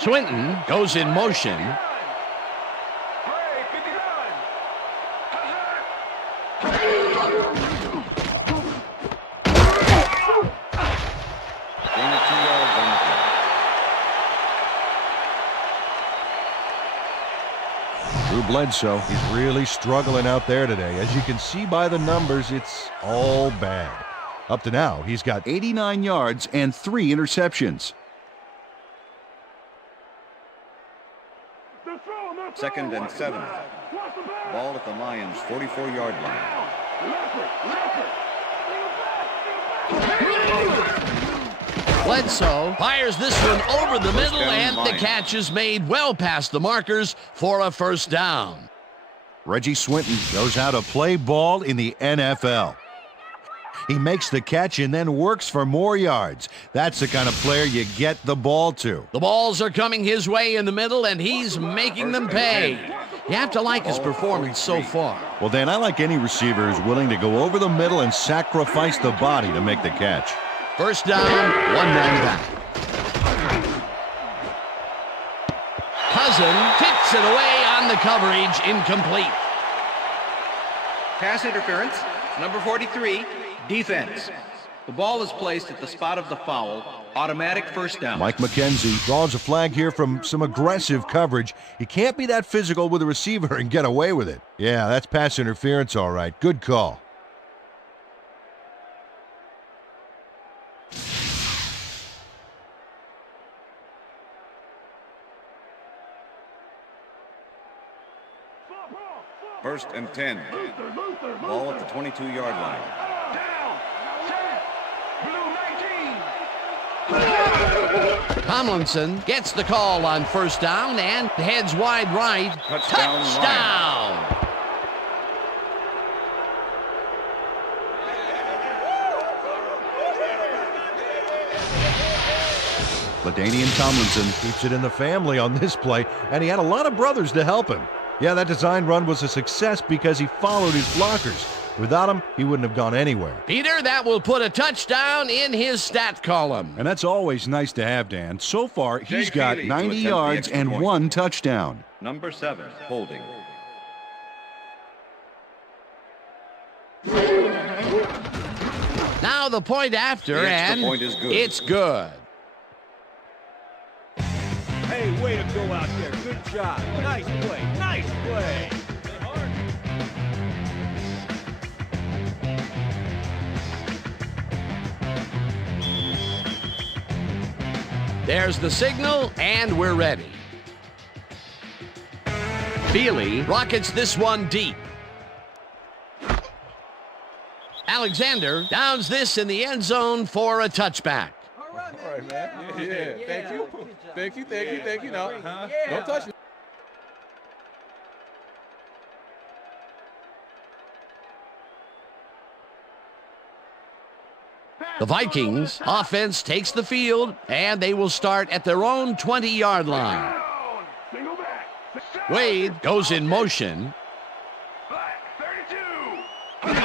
Swinton goes in motion. Gain of 2 yards on the play. Drew Bledsoe, he's really struggling out there today. As you can see by the numbers, it's all bad. Up to now, he's got 89 yards and 3 interceptions. Second and 7. Ball at the Lions' 44-yard line. Bledsoe fires this one over the middle, and the catch is made well past the markers for a first down. Reggie Swinton knows how to play ball in the NFL. He makes the catch and then works for more yards. That's the kind of player you get the ball to. The balls are coming his way in the middle, and he's making them pay. You have to like his performance so far. Well, Dan, I like any receiver who's willing to go over the middle and sacrifice the body to make the catch. First down, 1 man back. Cousin tips it away on the coverage, incomplete. Pass interference, number 43, defense. The ball is placed at the spot of the foul. Automatic first down. Mike McKenzie draws a flag here from some aggressive coverage. You can't be that physical with a receiver and get away with it. Yeah, that's pass interference, all right. Good call. First and 10. Ball at the 22-yard line. Tomlinson gets the call on first down and heads wide right. Touchdown! LaDainian Tomlinson keeps it in the family on this play, and he had a lot of brothers to help him. Yeah, that design run was a success because he followed his blockers. Without him, he wouldn't have gone anywhere. Peter, that will put a touchdown in his stat column. And that's always nice to have, Dan. So far, he's Jay got Feely 90 to yards attempt the and extra point. 1 touchdown. Number 7, holding. Now the point after, The extra and point is good. it's good. Hey, way to go out there. Good job. Nice play. Nice play. There's the signal, and we're ready. Feely rockets this one deep. Alexander downs this in the end zone for a touchback. All right, All right, man. Yeah. Thank you. Thank you. No, don't touch me. The Vikings offense takes the field, and they will start at their own 20-yard line. Single back. Wade goes in motion. Black, 32.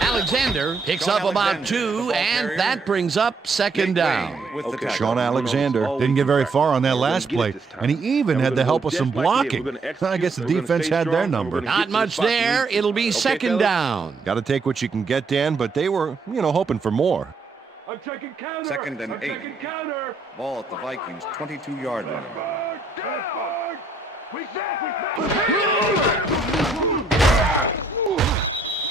Alexander picks Sean up about Alexander, 2, the ball and carrier. that brings up second down. With the tackle. Sean Alexander didn't get very far on that last play, and he even had the help of some blocking. I guess the defense had their number. Not much there. It'll be second down. Got to take what you can get, Dan, but they were, hoping for more. I'm checking counter. Second and I'm 8. checking counter. Ball at the Vikings' 22-yard line. Down. We sack.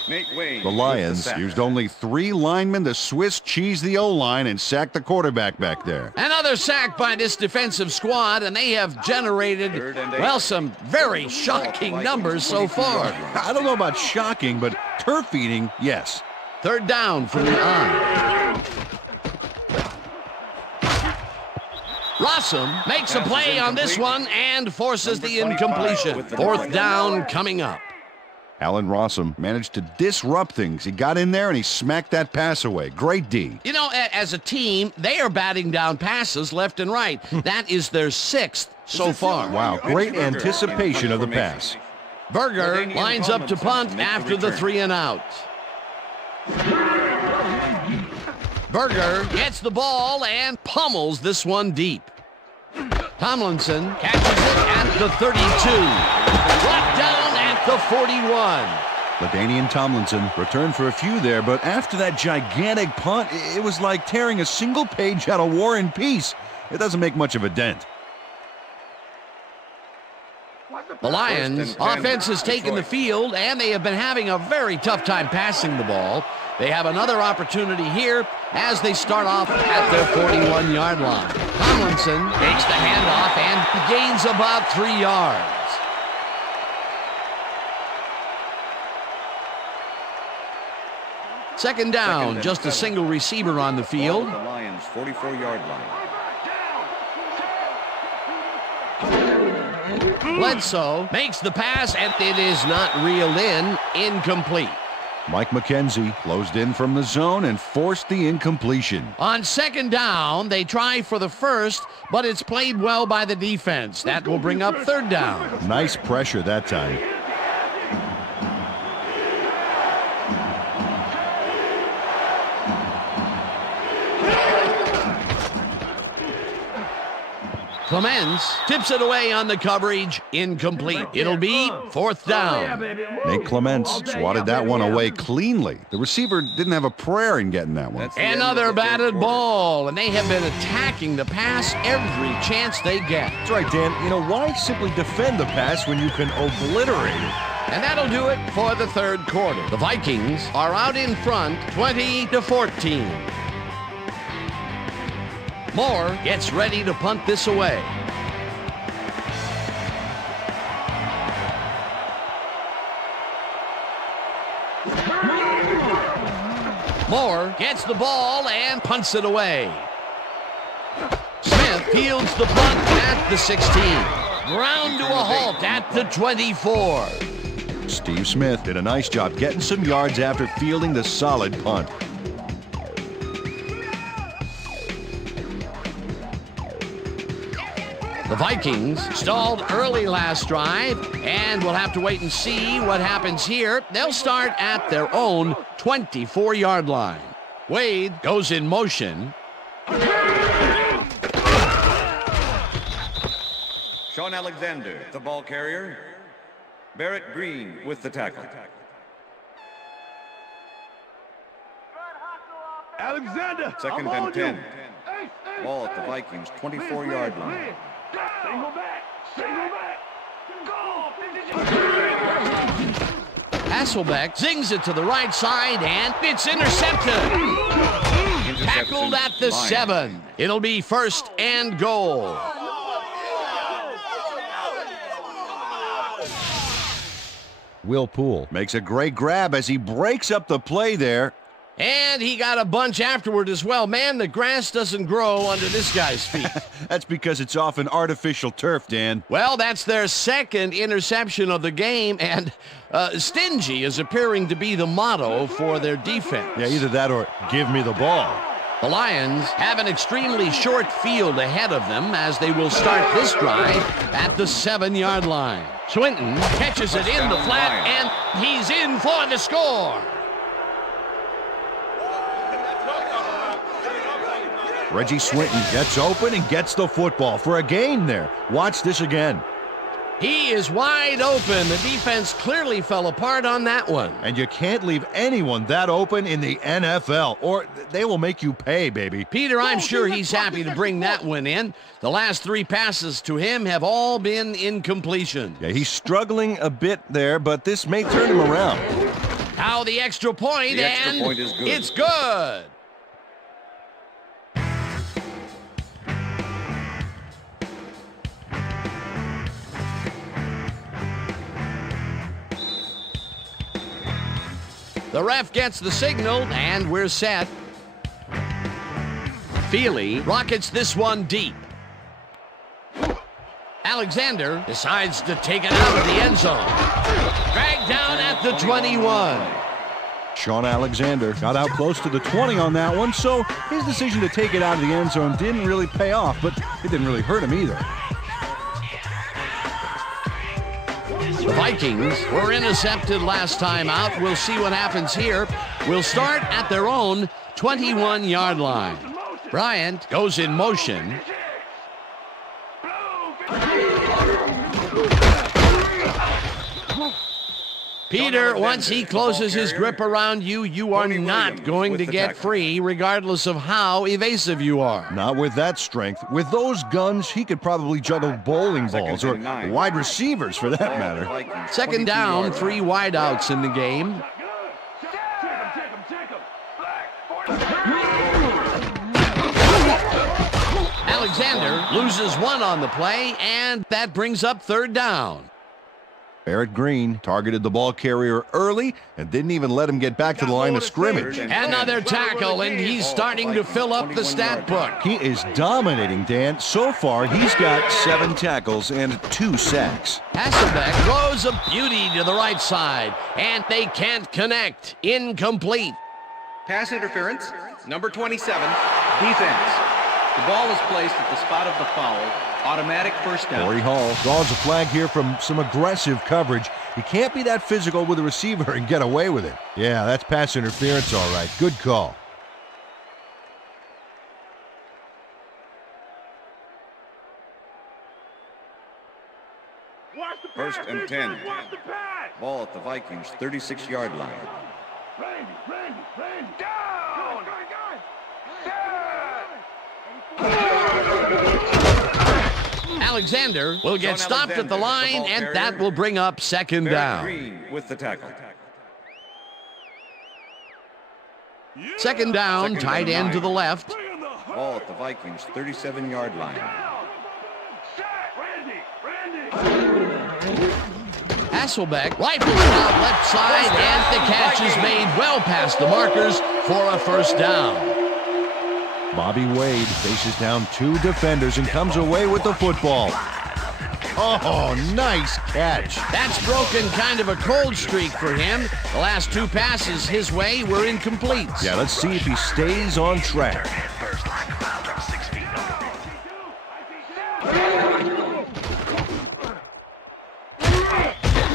Nate Wayne. The Lions used only 3 linemen to Swiss cheese the O-line and sack the quarterback back there. Another sack by this defensive squad, and they have generated, well, some very shocking numbers so far. I don't know about shocking, but turf eating, yes. Third down from the on. Rossum makes a play on this one and forces the incompletion. Fourth down coming up. Allen Rossum managed to disrupt things. He got in there and he smacked that pass away. Great D. You know, as a team, they are batting down passes left and right. That is their 6th so far. Wow, great anticipation of the pass. Berger lines up to punt after the 3 and out. Berger gets the ball and pummels this one deep. Tomlinson catches it at the 32. Brought down at the 41. LaDainian Tomlinson returned for a few there, but after that gigantic punt, it was like tearing a single page out of War and Peace. It doesn't make much of a dent. The Lions offense has taken the field, and they have been having a very tough time passing the ball. They have another opportunity here as they start off at their 41-yard line. Tomlinson takes the handoff and gains about 3 yards. Second down, just a single receiver on the field. The Lions' 44-yard line. Bledsoe makes the pass, and it is not reeled in. Incomplete. Mike McKenzie closed in from the zone and forced the incompletion. On second down, they try for the first, but it's played well by the defense. That will bring up third down. Nice pressure that time. Clements tips it away on the coverage. Incomplete. It'll be fourth down. Nate Clements swatted that one away cleanly. The receiver didn't have a prayer in getting that one. That's the end of Another the third batted quarter. ball, and they have been attacking the pass every chance they get. That's right, Dan. Why simply defend the pass when you can obliterate it? And that'll do it for the third quarter. The Vikings are out in front, 20-14. Moore gets ready to punt this away. Moore gets the ball and punts it away. Smith fields the punt at the 16. Ground to a halt at the 24. Steve Smith did a nice job getting some yards after fielding the solid punt. The Vikings stalled early last drive, and we'll have to wait and see what happens here. They'll start at their own 24-yard line. Wade goes in motion. Sean Alexander, the ball carrier. Barrett Green with the tackle. Alexander, Second and 10. Ball at the Vikings' 24-yard line. Single back, go! Hasselbeck zings it to the right side, and it's intercepted. Tackled at the 7. It'll be 1st and goal. Will Poole makes a great grab as he breaks up the play there. And he got a bunch afterward as well. Man, the grass doesn't grow under this guy's feet. That's because it's often artificial turf, Dan. Well, that's their second interception of the game, and stingy is appearing to be the motto for their defense. Yeah, either that or give me the ball. The Lions have an extremely short field ahead of them as they will start this drive at the 7-yard line. Swinton catches it in the flat, and he's in for the score. Reggie Swinton gets open and gets the football for a gain there. Watch this again. He is wide open. The defense clearly fell apart on that one. And you can't leave anyone that open in the NFL, or they will make you pay, baby. Peter, I'm sure he's happy to bring that one in. The last 3 passes to him have all been incompletion. Yeah, he's struggling a bit there, but this may turn him around. Now the extra point, The extra and point is good. It's good. The ref gets the signal, and we're set. Feely rockets this one deep. Alexander decides to take it out of the end zone. Dragged down at the 21. Sean Alexander got out close to the 20 on that one, so his decision to take it out of the end zone didn't really pay off, but it didn't really hurt him either. The Vikings were intercepted last time out. We'll see what happens here. We'll start at their own 21-yard line. Bryant goes in motion. Peter, once he closes his grip around you, you are not going to get free, regardless of how evasive you are. Not with that strength. With those guns, he could probably juggle bowling balls or wide receivers for that matter. Second down, 3 wideouts in the game. Alexander loses 1 on the play, and that brings up 3rd down. Barrett Green targeted the ball carrier early and didn't even let him get back to the line of scrimmage. Another tackle, and he's starting to fill up the stat book. He is dominating, Dan. So far, he's got 7 tackles and 2 sacks. Hasselbeck throws a beauty to the right side, and they can't connect. Incomplete. Pass interference, number 27, defense. The ball is placed at the spot of the foul. Automatic first down. Corey Hall draws a flag here from some aggressive coverage. You can't be that physical with a receiver and get away with it. Yeah, that's pass interference, all right. Good call. First and 10. Ball at the Vikings' 36-yard line. Randy, down! Alexander will get stopped at the line, and that will bring up 2nd down. Green with the tackle. 2nd down, tight end to the left. Ball at the Vikings' 37-yard line. Hasselbeck rifles it out left side, and the catch is made well past the markers for a first down. Bobby Wade faces down 2 defenders and comes away with the football. Oh, nice catch. That's broken kind of a cold streak for him. The last 2 passes his way were incomplete. Yeah, let's see if he stays on track.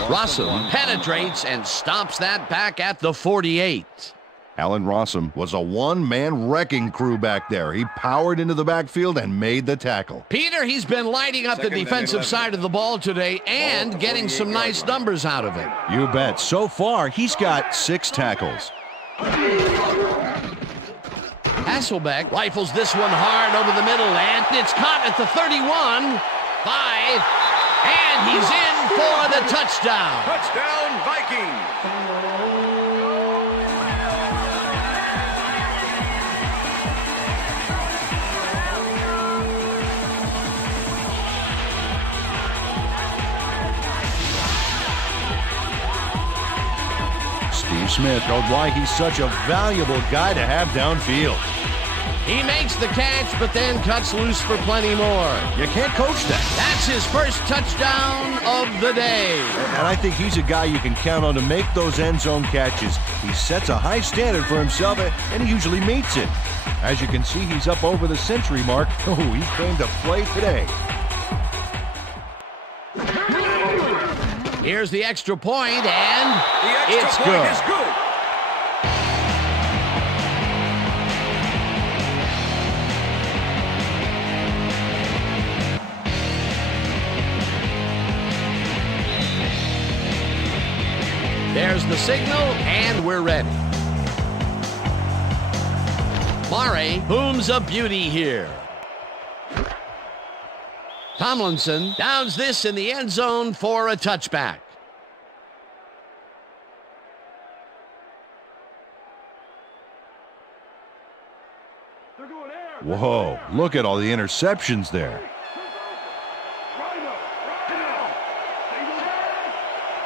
Rossum penetrates and stops that back at the 48. Allen Rossum was a one-man wrecking crew back there. He powered into the backfield and made the tackle. Peter, he's been lighting up the defensive side of the ball today and getting some nice numbers out of it. You bet. So far, he's got 6 tackles. Hasselbeck rifles this one hard over the middle, and it's caught at the 31, 5, and he's in for the touchdown. Touchdown, Vikings! Steve Smith showed why he's such a valuable guy to have downfield. He makes the catch, but then cuts loose for plenty more. You can't coach that. That's his first touchdown of the day. And I think he's a guy you can count on to make those end zone catches. He sets a high standard for himself, and he usually meets it. As you can see, he's up over the century mark. Oh, he's going to play today. Here's the extra point, and it's Point good. is good. There's the signal, and we're ready. Mare booms a beauty here. Tomlinson downs this in the end zone for a touchback. Whoa, look at all the interceptions there.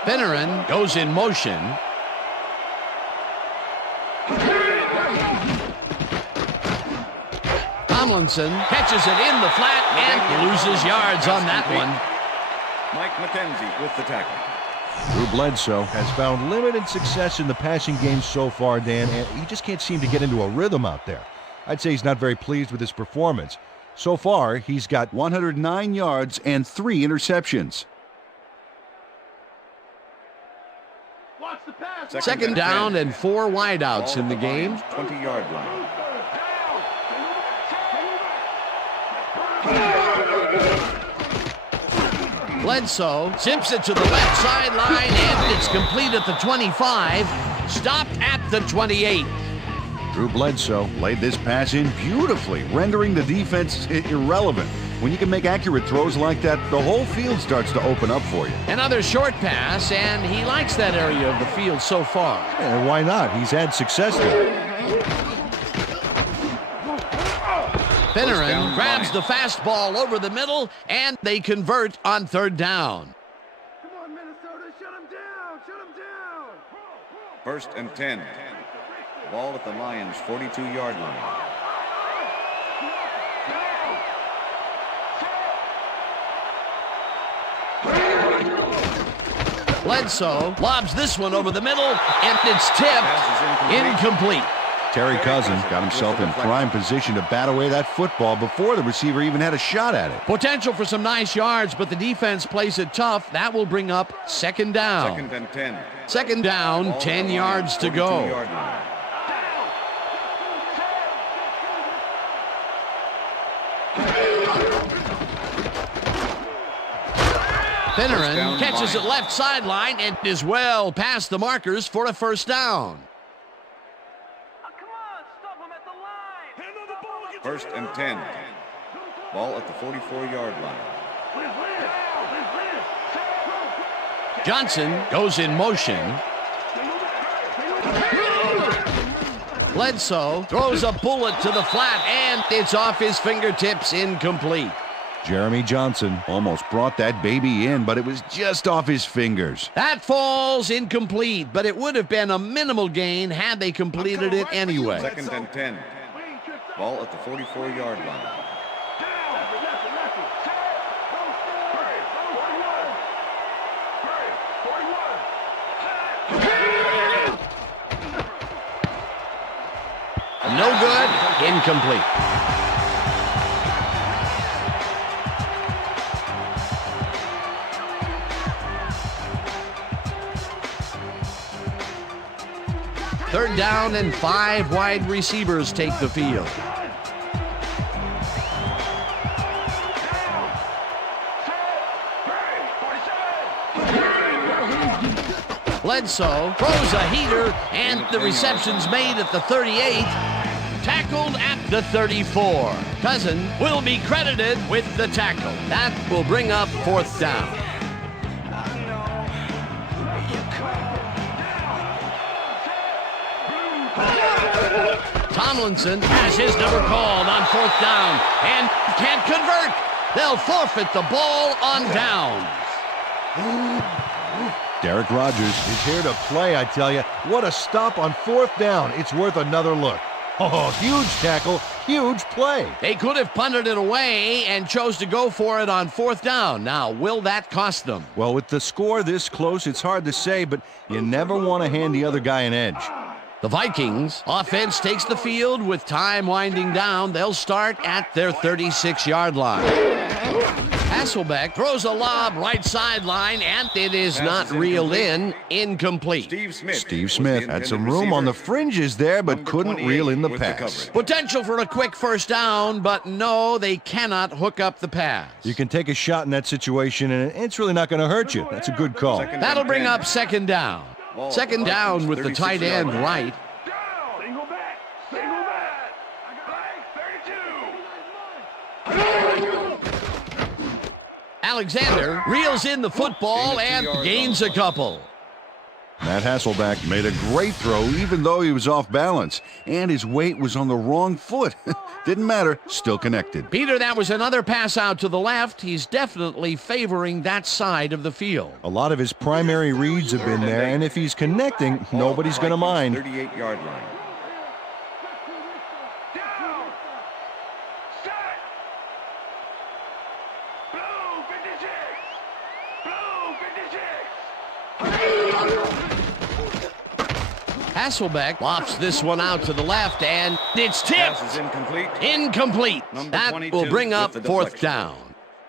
Finneran goes in motion. Tomlinson catches it in the flat and loses yards on that one. Mike McKenzie with the tackle. Drew Bledsoe has found limited success in the passing game so far, Dan, and he just can't seem to get into a rhythm out there. I'd say he's not very pleased with his performance. So far, he's got 109 yards and 3 interceptions. Second down and 4 wideouts in the game. 20-yard line. Bledsoe zips it to the left sideline, and it's complete at the 25, stopped at the 28. Drew Bledsoe laid this pass in beautifully, rendering the defense irrelevant. When you can make accurate throws like that, the whole field starts to open up for you. Another short pass, and he likes that area of the field so far. And why not? He's had success there. Finneran grabs the fastball over the middle, and they convert on third down. Come on, Minnesota, shut him down! Shut him down! First and 10. Ball at the Lions' 42-yard line. Bledsoe lobs this one over the middle, and it's tipped incomplete. Terry Cousins got himself in prime position to bat away that football before the receiver even had a shot at it. Potential for some nice yards, but the defense plays it tough. That will bring up second down. Second and 10. Second down, 10 yards to go. 42-yard line. Finneran catches it left sideline and is well past the markers for a first down. Come on, stop him at the line. First and 10. Ball at the 44-yard line. Johnson goes in motion. Bledsoe throws a bullet to the flat, and it's off his fingertips, incomplete. Jeremy Johnson almost brought that baby in, but it was just off his fingers. That falls incomplete, but it would have been a minimal gain had they completed it anyway. 2nd and 10. Ball at the 44-yard line. No good. Incomplete. Third down and 5 wide receivers take the field. Bledsoe throws a heater, and the reception's made at the 38. Tackled at the 34. Cousin will be credited with the tackle. That will bring up 4th down. Tomlinson has his number called on 4th down and can't convert. They'll forfeit the ball on downs. Derek Rogers is here to play, I tell you. What a stop on 4th down. It's worth another look. Oh, huge tackle, huge play. They could have punted it away and chose to go for it on 4th down. Now, will that cost them? Well, with the score this close, it's hard to say, but you never want to hand the other guy an edge. The Vikings offense takes the field with time winding down. They'll start at their 36-yard line. Hasselbeck throws a lob right sideline, and it is not reeled in. Incomplete. Steve Smith had some room on the fringes there, but couldn't reel in the pass. Potential for a quick 1st down, but no, they cannot hook up the pass. You can take a shot in that situation, and it's really not going to hurt you. That's a good call. That'll bring up 2nd down. 2nd down with the tight end right. Single back. Single back. Flag 32. Alexander reels in the football and gains a couple. Matt Hasselbeck made a great throw even though he was off balance, and his weight was on the wrong foot. Didn't matter, still connected. Peter, that was another pass out to the left. He's definitely favoring that side of the field. A lot of his primary reads have been there, and if he's connecting, nobody's going to mind. 38-yard line. Down. Set. Blue 56. Blue 56. Hasselbeck lofts this one out to the left, and it's tipped. Pass is incomplete. Incomplete. That will bring up 4th down.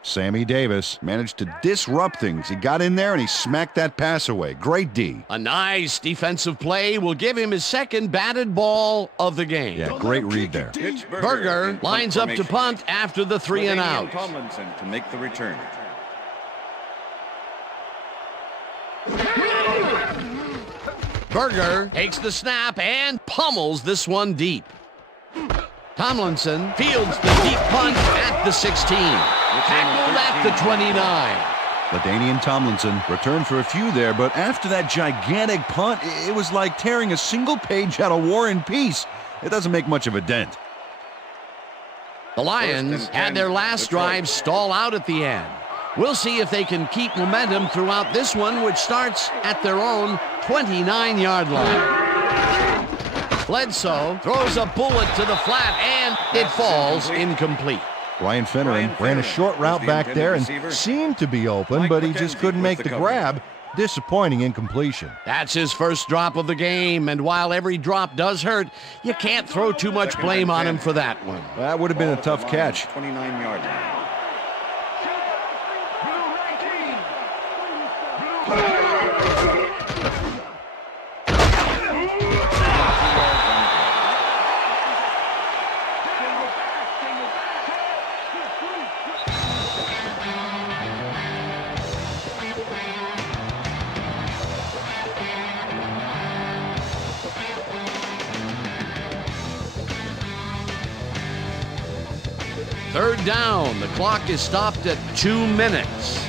Sammy Davis managed to disrupt things. He got in there and he smacked that pass away. Great D. A nice defensive play will give him his 2nd batted ball of the game. Yeah, great read there. Berger lines up to punt after the 3 and out. Tomlinson to make the return. Berger takes the snap and pummels this one deep. Tomlinson fields the deep punt at the 16. Tackled at the 29. LaDainian Tomlinson returned for a few there, but after that gigantic punt, it was like tearing a single page out of War and Peace. It doesn't make much of a dent. The Lions had their last drive stall out at the end. We'll see if they can keep momentum throughout this one, which starts at their own 29-yard line. Bledsoe throws a bullet to the flat, and it falls incomplete. Ryan Finneran ran a short route back there and seemed to be open, but he just couldn't make the grab. Disappointing incompletion. That's his first drop of the game, and while every drop does hurt, you can't throw too much blame on him for that one. That would have been a tough catch. 29-yard line. Third down. The clock is stopped at 2 minutes.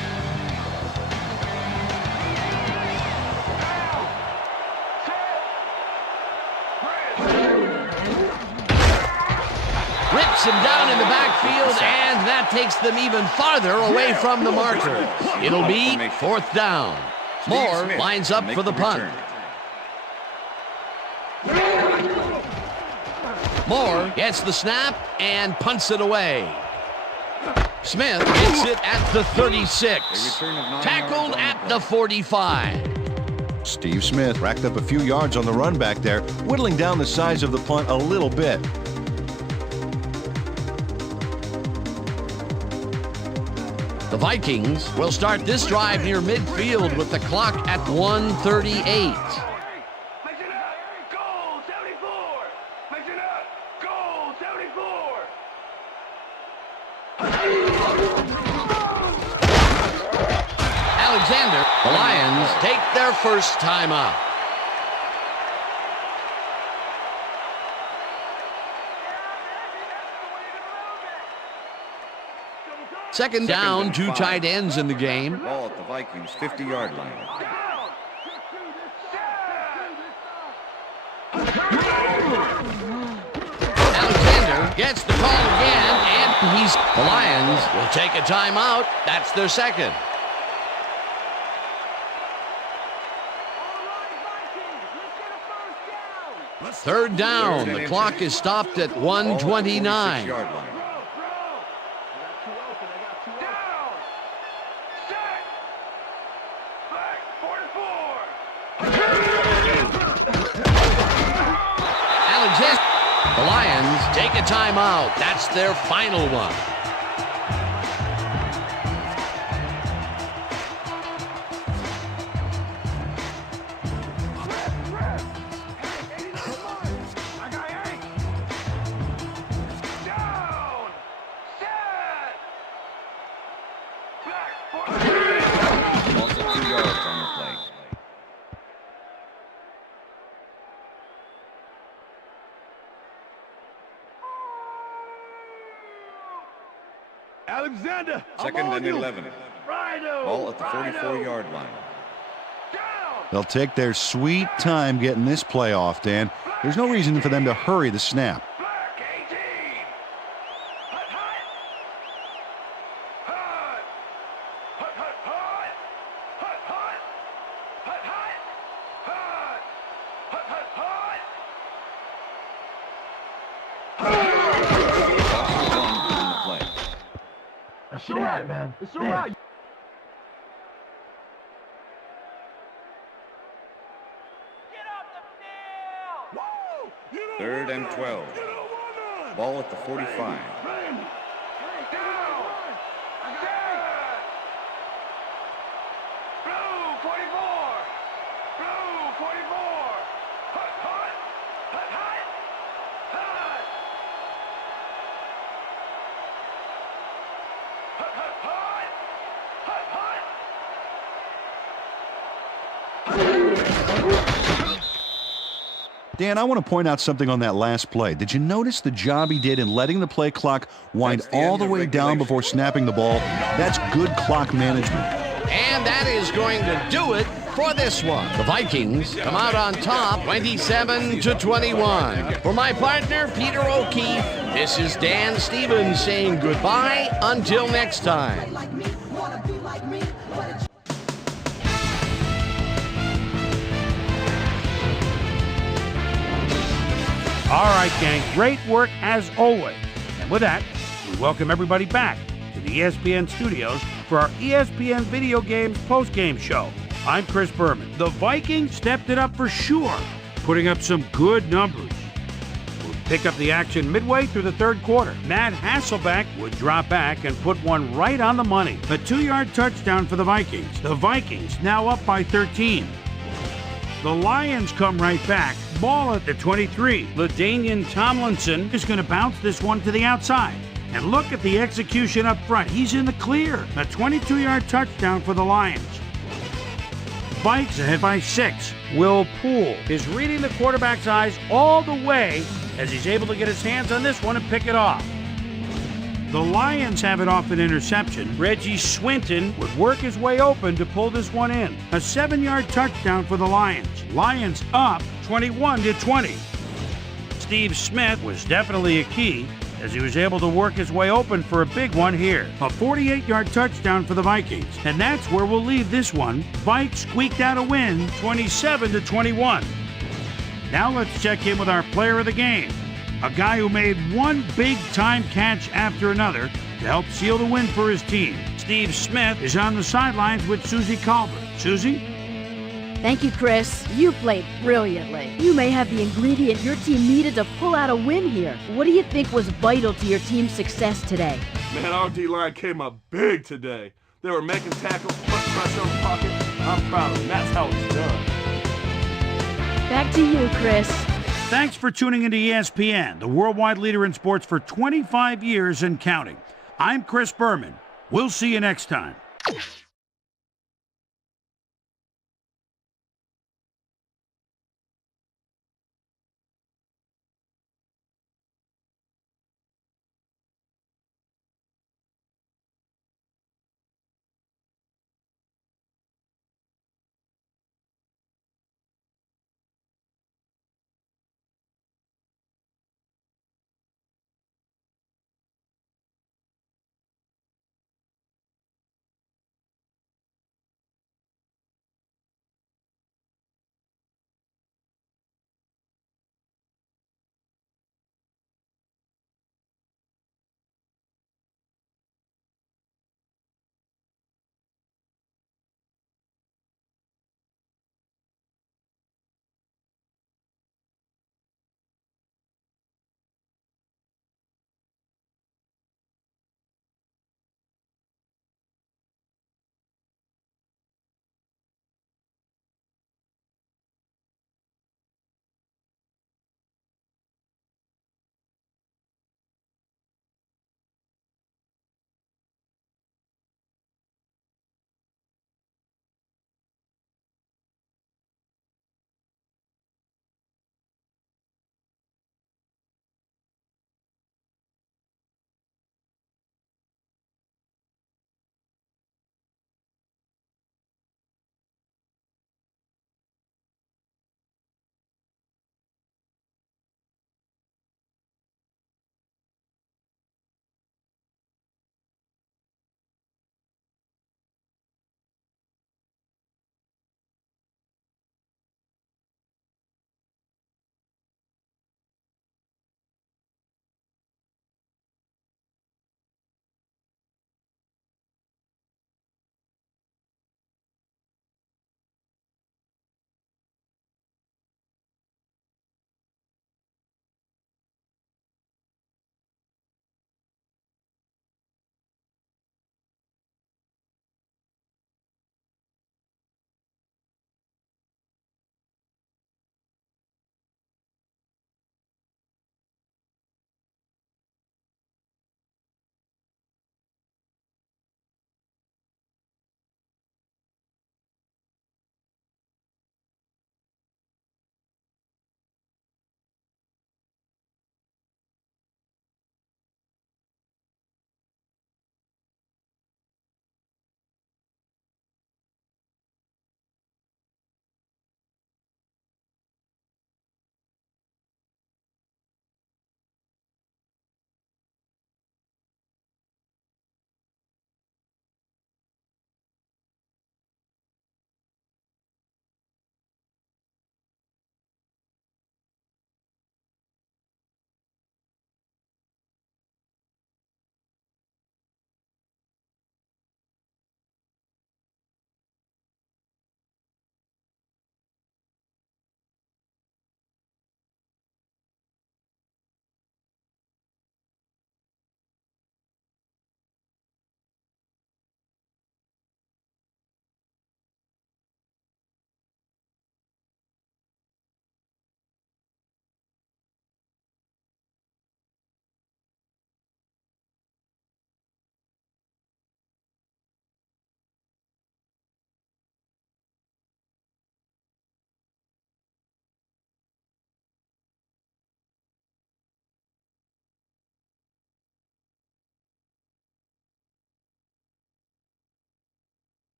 Rips him down in the backfield, and that that takes them even farther away from the marker. It'll be 4th down. Moore lines up for the punt. Moore gets the snap and punts it away. Smith gets it at the 36. Tackled at the 45. Steve Smith racked up a few yards on the run back there, whittling down the size of the punt a little bit. The Vikings will start this drive near midfield with the clock at 1:38. Mix it up. Goal 74. Mix it up. Goal 74. Alexander, the Lions take their first timeout. Second down, 2 tight ends in the game. Ball at the Vikings' 50-yard line. Alexander gets the call again, and the Lions will take a timeout. That's their second. Third down. The clock is stopped at 1:29. The Lions take a timeout. That's their final one. Also 2 yards on the play. Alexander. Second and 11. Ball at the 44-yard line. They'll take their sweet time getting this play off, Dan. There's no reason for them to hurry the snap. Black 18. Hut, hut. Hut. Hut, hut, hut. Hut, hut. Hut, hut. Hut. Hut, hut, hut. It's all right, man. It's all right. Get up the field! Third and 12. Ball at the 45. Blue 44. Blue 44. Hut, hut. Hut, hut. Hut. Hut, hut, hut. Hut, hut. Dan, I want to point out something on that last play. Did you notice the job he did in letting the play clock wind all the way down before snapping the ball? That's good clock management. And that is going to do it for this one. The Vikings come out on top 27-21. For my partner, Peter O'Keefe, this is Dan Stevens saying goodbye until next time. All right, gang, great work as always. And with that, we welcome everybody back to the ESPN studios for our ESPN Video Games post-game show. I'm Chris Berman. The Vikings stepped it up for sure, putting up some good numbers. We'll pick up the action midway through the third quarter. Matt Hasselbeck would drop back and put one right on the money. A 2-yard touchdown for the Vikings. The Vikings now up by 13. The Lions come right back. Ball at the 23. LaDainian Tomlinson is going to bounce this one to the outside. And look at the execution up front. He's in the clear. A 22-yard touchdown for the Lions. Vikes ahead by 6. Will Poole is reading the quarterback's eyes all the way as he's able to get his hands on this one and pick it off. The Lions have it off an interception. Reggie Swinton would work his way open to pull this one in. A 7-yard touchdown for the Lions. Lions up 21-20. Steve Smith was definitely a key as he was able to work his way open for a big one here. A 48-yard touchdown for the Vikings. And that's where we'll leave this one. Vikes squeaked out a win, 27-21. Now let's check in with our player of the game, a guy who made one big-time catch after another to help seal the win for his team. Steve Smith is on the sidelines with Susie Colbert. Susie? Thank you, Chris. You played brilliantly. You may have the ingredient your team needed to pull out a win here. What do you think was vital to your team's success today? Man, our D-line came up big today. They were making tackles, putting pressure on the pocket. I'm proud of them. That's how it's done. Back to you, Chris. Thanks for tuning into ESPN, the worldwide leader in sports for 25 years and counting. I'm Chris Berman. We'll see you next time.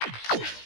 Gray.